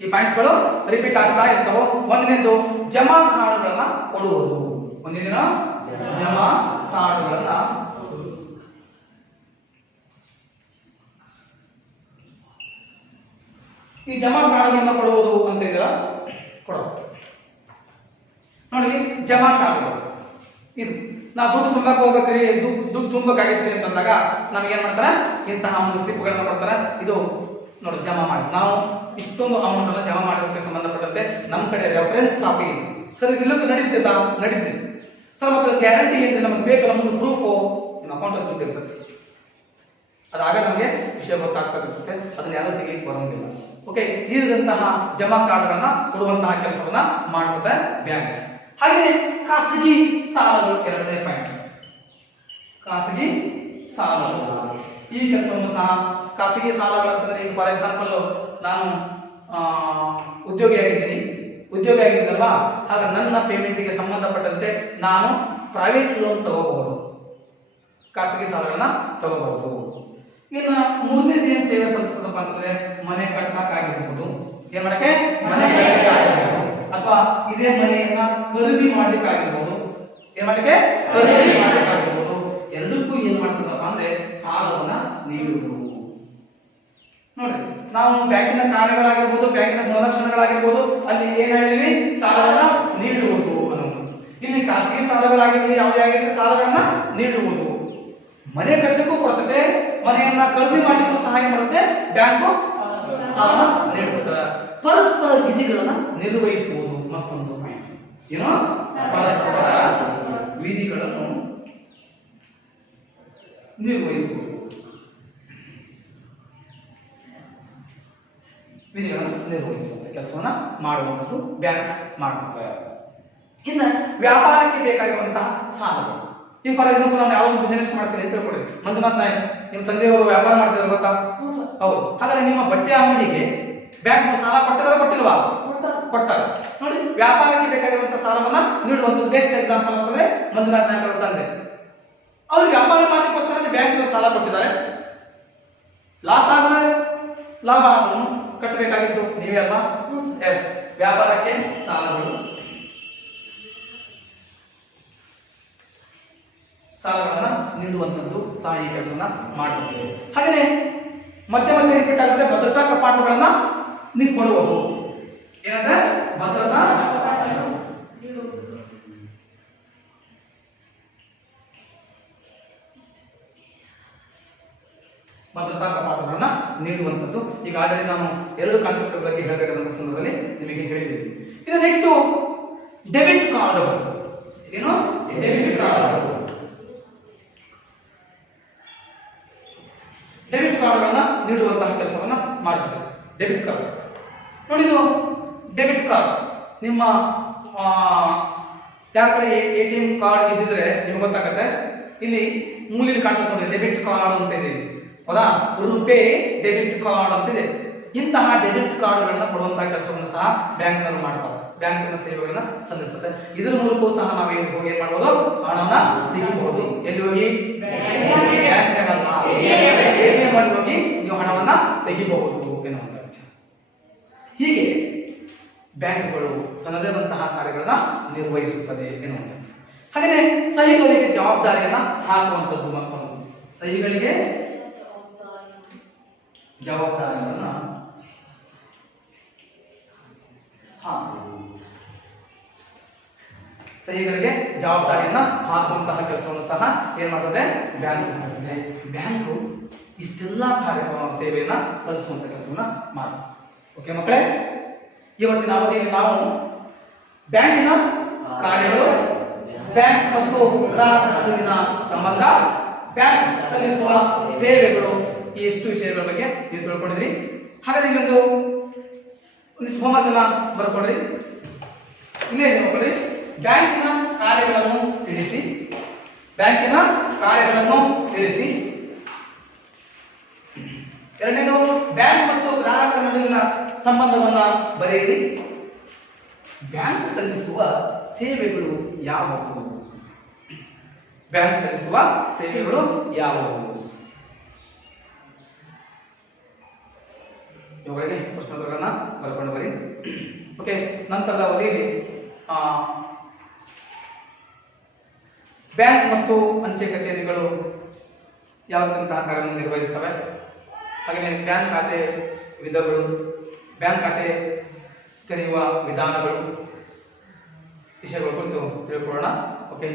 ಈ ಪಾಯಿಂಟ್ಸ್ಗಳು ರಿಪೀಟ್ ಆಗ್ತಾ ಇರ್ತವೆ. ಒಂದನೇದು ಜಮಾ ಕಾರ್ಡ್ಗಳನ್ನ ಕೊಡುವುದು. ಒಂದಿನ ಜಮಾ ಕಾರ್ಡ್ಗಳನ್ನ ಈ ಜಮಾ ಕಾರ್ಡ್ಗಳನ್ನ ಕೊಡುವುದು ಅಂತ ಇದೆಯಲ್ಲ, ಕೊಡೋದು ನೋಡಿ. ಜಮಾ ಕಾರ್ಡ್ಗಳು ಇದು ನಾವು ದುಡ್ಡು ತುಂಬಕ್ಕೆ ಹೋಗ್ಬೇಕ್ರಿ, ದುಡ್ಡು ತುಂಬಬೇಕಾಗಿತ್ತು ಅಂತಂದಾಗ ನಮ್ಗೆ ಏನ್ ಮಾಡ್ತಾರೆ, ಇಂತಹ ಒಂದು ಸ್ಲಿಪ್ಗಳನ್ನ ಕೊಡ್ತಾರೆ. ಇದು ನೋಡಿ ಜಮಾ ಮಾಡಿ, ನಾವು ಇಷ್ಟೊಂದು ಅಮೌಂಟ್ ಅನ್ನ ಜಮಾ ಮಾಡೋದಕ್ಕೆ ಸಂಬಂಧಪಟ್ಟಂತೆ ನಮ್ಮ ಕಡೆ ರೆಫರೆನ್ಸ್ ಕಾಪಿ ಇದೆ ಸರ್. ಇದೆಲ್ಲಕ್ಕೂ ನಡೀತಿದ್ದ ನಡೀತಿದೆ ಸರ್. ಮತ್ತೆ ಗ್ಯಾರಂಟಿ ಏನಿದೆ ನಮಗೆ ಬೇಕಲ್ಲ, ಒಂದು ಪ್ರೂಫು ನಿಮ್ಮ ಅಕೌಂಟ್ ಅಲ್ಲಿ ದುಡ್ಡು ಇರ್ತದೆ. ಅದಾಗ ನಮಗೆ ವಿಷಯ ಗೊತ್ತಾಗ್ತಿರುತ್ತೆ, ಅದನ್ನ ಯಾರು ತೆಗಿಲಿಕ್ಕೆ ಬರೋಂಗಿಲ್ಲ. ಓಕೆ, ಇದಂತಹ ಜಮಾ ಕಾರ್ಡ್ಗಳನ್ನ ಕೊಡುವಂತಹ ಕೆಲಸವನ್ನ ಮಾಡುತ್ತೆ ಬ್ಯಾಂಕ್. ಹಾಗೆ ಖಾಸಗಿ ಸಾಲಗಳು ಎರಡನೇ ಪಾಯಿಂಟ್. ಖಾಸಗಿ ಸಾಲಗಳು ಈ ಕೆಲಸವನ್ನು ಸಹ ಖಾಸಗಿ ಸಾಲಗಳಂತಂದ್ರೆ ಈಗ ಫಾರ್ ಎಕ್ಸಾಂಪಲ್ ನಾನು ಉದ್ಯೋಗಿ ಆಗಿದ್ದೀನಲ್ವಾ, ಆಗ ನನ್ನ ಪೇಮೆಂಟ್ಗೆ ಸಂಬಂಧಪಟ್ಟಂತೆ ನಾನು ಪ್ರೈವೇಟ್ ಲೋನ್ ತಗೋಬಹುದು, ಖಾಸಗಿ ಸಾಲಗಳನ್ನ ತಗೋಬಹುದು. ಇನ್ನು ಮೂರನೇದು ಏನ್ ಸೇವೆ ಸಲ್ಲಿಸ್ತದಪ್ಪ ಅಂತಂದ್ರೆ ಮನೆ ಕಟ್ಟಕ್ಕಾಗಿರ್ಬೋದು, ಏನ್ ಮಾಡಕ್ಕೆ ಮನೆ ಕಟ್ಟಕ್ಕಾಗಿರ್ಬೋದು, ಅಥವಾ ಇದೇ ಮನೆಯನ್ನ ಖರೀದಿ ಮಾಡ್ಲಿಕ್ಕಾಗಿರ್ಬೋದು, ಏನ್ ಮಾಡಕ್ಕೆ ಖರೀದಿ ಮಾಡ್ಲಿಕ್ಕಾಗಿರ್ಬೋದು. ಎರಡಕ್ಕೂ ಏನ್ ಮಾಡ್ತದಪ್ಪ ಅಂದ್ರೆ ಸಾಲವನ್ನ ನೀಡುವುದು. ನೋಡಿ, ನಾವು ಬ್ಯಾಂಕಿನ ಕಾರ್ಯಗಳಾಗಿರ್ಬೋದು, ಬ್ಯಾಂಕಿನ ಗುಣಲಕ್ಷಣಗಳಾಗಿರ್ಬೋದು, ಅಲ್ಲಿ ಏನ್ ಹೇಳಿದ್ವಿ, ಸಾಲವನ್ನ ನೀಡುವುದು ಅನ್ನೋದು. ಇಲ್ಲಿ ಖಾಸಗಿ ಸಾಲಗಳಾಗಿರಲಿ ಯಾವುದೇ ಆಗಿರಲಿ ಸಾಲಗಳನ್ನ ನೀಡುವುದು. ಮನೆ ಕಟ್ಟಲಿಕ್ಕೂ ಕೊಡ್ತದೆ, ಮನೆಯನ್ನ ಖರೀದಿ ಮಾಡ್ಲಿಕ್ಕೂ ಸಹಾಯ ಮಾಡುತ್ತೆ ಬ್ಯಾಂಕು, ಸಾಲ ನೀಡುತ್ತದೆ. ಪರಸ್ಪರ ವಿಧಿಗಳನ್ನ ನಿರ್ವಹಿಸುವುದು ಮತ್ತೊಂದು ಪಾಯಿಂಟ್. ಏನು? ಪರಸ್ಪರ ವಿಧಿಗಳನ್ನು ನಿರ್ವಹಿಸುವುದು. ವಿಧಿಗಳನ್ನು ನಿರ್ವಹಿಸುವಂತ ಕೆಲಸವನ್ನ ಮಾಡುವಂಥದ್ದು ಬ್ಯಾಂಕ್ ಮಾಡುತ್ತೆ. ಇನ್ನು ವ್ಯಾಪಾರಕ್ಕೆ ಬೇಕಾಗಿರುವಂತಹ ಸಾಲಗಳು. ಈಗ ಫಾರ್ ಎಕ್ಸಾಂಪಲ್ ನಾನು ಯಾವ್ದು ಬಿಸಿನೆಸ್ ಮಾಡ್ತೀನಿ ಅಂತ ತಿಳ್ಕೊಳ್ಳಿ. ಮಂಜುನಾಥ್ ನಾಯಕ್ ನಿಮ್ಮ ತಂದೆಯವರು ವ್ಯಾಪಾರ ಮಾಡ್ತಿದ್ರು ಗೊತ್ತಾ? ಹೌದು. ಹಾಗಾದ್ರೆ ನಿಮ್ಮ ಬಟ್ಟೆ ಅಂಗಡಿಗೆ ಬ್ಯಾಂಕ್ ಸಾಲ ಕೊಟ್ಟಿದ್ರೆ ಕೊಟ್ಟಿಲ್ವಾ? ಕೊಡ್ತಾರೆ. ನೋಡಿ, ವ್ಯಾಪಾರಕ್ಕೆ ಬೇಕಾಗಿರುವಂತಹ ಸಾಲವನ್ನ ನೀಡುವಂಥದ್ದು ಬೆಸ್ಟ್ ಎಕ್ಸಾಂಪಲ್ ಅಂತಂದ್ರೆ ಮಂಜುನಾಥ್ ನಾಯಕ್ ಅವರ ತಂದೆ. ಅವ್ರಿಗೆ ವ್ಯಾಪಾರ ಮಾಡಲಿಕ್ಕೋಸ್ಕರ ಬ್ಯಾಂಕ್ ಸಾಲ ಕೊಟ್ಟಿದ್ದಾರೆ. ಲಾಸ್ ಆದ್ರೆ ಲಾಭವನ್ನು ಕಟ್ಟಬೇಕಾಗಿತ್ತು ನೀವೇ ಅಲ್ವಾ? ಎಸ್, ವ್ಯಾಪಾರಕ್ಕೆ ಸಾಲಗಳು, ಸಾಲಗಳನ್ನ ನೀಡುವಂಥದ್ದು ಸಹ ಈ ಕೆಲಸವನ್ನ ಮಾಡುತ್ತೇವೆ. ಹಾಗೆಯೇ ಮತ್ತೆ ಮತ್ತೆ ರಿಪೀಟ್ ಆಗುತ್ತೆ, ಭದ್ರತಾ ಕಪಾಟುಗಳನ್ನ ನೀವು ಕೊಡುವುದು. ಏನಂದ್ರೆ ಭದ್ರತಾ ಭದ್ರತಾ ಕಪಾಟುಗಳನ್ನ ನೀಡುವಂಥದ್ದು. ಈಗ ಆಲ್ರೆಡಿ ನಾನು ಎರಡು ಕಾನ್ಸೆಪ್ಟ್ ಬಗ್ಗೆ ಹೇಳಬೇಕಾದಂತ ಸಂದರ್ಭದಲ್ಲಿ ನಿಮಗೆ ಹೇಳಿದ್ದೀನಿ. ಇದು ನೆಕ್ಸ್ಟ್ ಡೆಬಿಟ್ ಕಾರ್ಡ್ಗಳು. ಏನು? ಡೆಬಿಟ್ ಕಾರ್ಡ್ಗಳು. ಡೆಬಿಟ್ ಕಾರ್ಡ್ಗಳನ್ನ ನೀಡುವಂತಹ ಕೆಲಸವನ್ನ ಮಾಡುತ್ತೆ ಡೆಬಿಟ್ ಕಾರ್ಡ್. ನೋಡಿ, ಇದು ಡೆಬಿಟ್ ಕಾರ್ಡ್. ನಿಮ್ಮ ಯಾರ ಕಡೆ ATM ಕಾರ್ಡ್ ಇದ್ದಿದ್ರೆ ನಿಮ್ಗೆ ಗೊತ್ತಾಗುತ್ತೆ. ಇಲ್ಲಿ ಮೂಲೆಯಲ್ಲಿ ಕಾಣ್ತದೆ ನೋಡಿ, ಡೆಬಿಟ್ ಕಾರ್ಡ್ ಅಂತ ಇದೆ. ಹೌದಾ? ರುಪೇ ಡೆಬಿಟ್ ಕಾರ್ಡ್ ಅಂತಿದೆ. ಇಂತಹ ಡೆಬಿಟ್ ಕಾರ್ಡ್ಗಳನ್ನ ಕೊಡುವಂತಹ ಕೆಲಸವನ್ನು ಸಹ ಬ್ಯಾಂಕ್ನವರು ಮಾಡ್ತಾರೆ. ಬ್ಯಾಂಕಿನ ಸೇವೆಗಳನ್ನ ಸಲ್ಲಿಸುತ್ತೆ. ಇದರ ಮೂಲಕವೂ ಸಹ ನಾವು ಹೋಗಿ ಏನ್ ಮಾಡ್ಬೋದು, ಹಣವನ್ನ ತೆಗಿಬಹುದು. ಎಲ್ಲಿ ಹೋಗಿ, ಬ್ಯಾಂಕ್ನಾಗಲ್ಲ, ATM ಅಲ್ಲಿ ಹೋಗಿ ನೀವು ಹಣವನ್ನ ತೆಗಿಬಹುದು ಎನ್ನುವಂತ ವಿಚಾರ. ಹೀಗೆ ಬ್ಯಾಂಕ್ಗಳು ತನ್ನದೇ ಆದಂತಹ ಕಾರ್ಯಗಳನ್ನ ನಿರ್ವಹಿಸುತ್ತದೆ ಎನ್ನುವಂಥದ್ದು. ಹಾಗೆಯೇ ಸಹಿಗಳಿಗೆ ಜವಾಬ್ದಾರಿಯನ್ನ ಹಾಕುವಂಥದ್ದು ಮತ್ತೊಂದು. ಸಹಿಗಳಿಗೆ ಜವಾಬ್ದಾರಿಗಳನ್ನ ಸಹಿಗಳಿಗೆ ಜವಾಬ್ದಾರಿಯನ್ನ ಹಾಕುವಂತಹ ಕೆಲಸವನ್ನು ಸಹ ಏನ್ ಮಾಡ್ತದೆ, ಬ್ಯಾಂಕ್ ಮಾಡುತ್ತದೆ. ಬ್ಯಾಂಕು ಇಷ್ಟೆಲ್ಲಾ ಕಾರ್ಯ ಸೇವೆಯನ್ನ ಸಲ್ಲಿಸುವಂತ ಕೆಲಸವನ್ನ ಮಾಡುತ್ತೆ. ಓಕೆ ಮಕ್ಕಳೇ, ಇವತ್ತಿನ ಅವಧಿಯಲ್ಲಿ ನಾವು ಬ್ಯಾಂಕಿನ ಕಾರ್ಯಗಳು, ಬ್ಯಾಂಕ್ ಮತ್ತು ಗ್ರಾಹಕ ನಡುವಿನ ಸಂಬಂಧ, ಬ್ಯಾಂಕ್ ಸಲ್ಲಿಸುವ ಸೇವೆಗಳು, ಈ ಎಷ್ಟು ವಿಷಯಗಳ ಬಗ್ಗೆ ನೀವು ತಿಳ್ಕೊಂಡಿದ್ರಿ. ಹಾಗಾದ್ರೆ ಇಲ್ಲೊಂದು ಹೋಮ್ವರ್ಕ್ ಅನ್ನ ಬರ್ಕೊಡ್ರಿ. ಇಲ್ಲೇ ಇದೆ ಮಕ್ಕಳ್ರಿ, ಬ್ಯಾಂಕಿನ ಕಾರ್ಯಗಳನ್ನು ತಿಳಿಸಿ. ಬ್ಯಾಂಕಿನ ಕಾರ್ಯಗಳನ್ನು ತಿಳಿಸಿ. ಎರಡನೇದು, ಬ್ಯಾಂಕ್ ಮತ್ತು ಗ್ರಾಹಕರ ನಡುವಿನ ಸಂಬಂಧವನ್ನ ಬರೆಯಿರಿ. ಬ್ಯಾಂಕ್ ಸಲ್ಲಿಸುವ ಸೇವೆಗಳು ಯಾವುವು? ಬ್ಯಾಂಕ್ ಸಲ್ಲಿಸುವ ಸೇವೆಗಳು ಯಾವುವು? ಇವುಗಳಿಗೆ ಪ್ರಶ್ನೋತ್ತರಗಳನ್ನ ಬರ್ಕೊಂಡು ಬರಿ. ಓಕೆ, ನಂತರದ ಅವಧಿಯಲ್ಲಿ ಬ್ಯಾಂಕ್ ಮತ್ತು ಅಂಚೆ ಕಚೇರಿಗಳು ಯಾವ ರೀತಿಯಂತಹ ಕಾರ್ಯವನ್ನು ನಿರ್ವಹಿಸುತ್ತವೆ, ಹಾಗೆಯೇ ಬ್ಯಾಂಕ್ ಖಾತೆ ವಿಧಗಳು, ಬ್ಯಾಂಕ್ ಖಾತೆ ತೆರೆಯುವ ವಿಧಾನಗಳು, ವಿಷಯಗಳ ಕುರಿತು ತಿಳ್ಕೊಳ್ಳೋಣ. ಓಕೆ.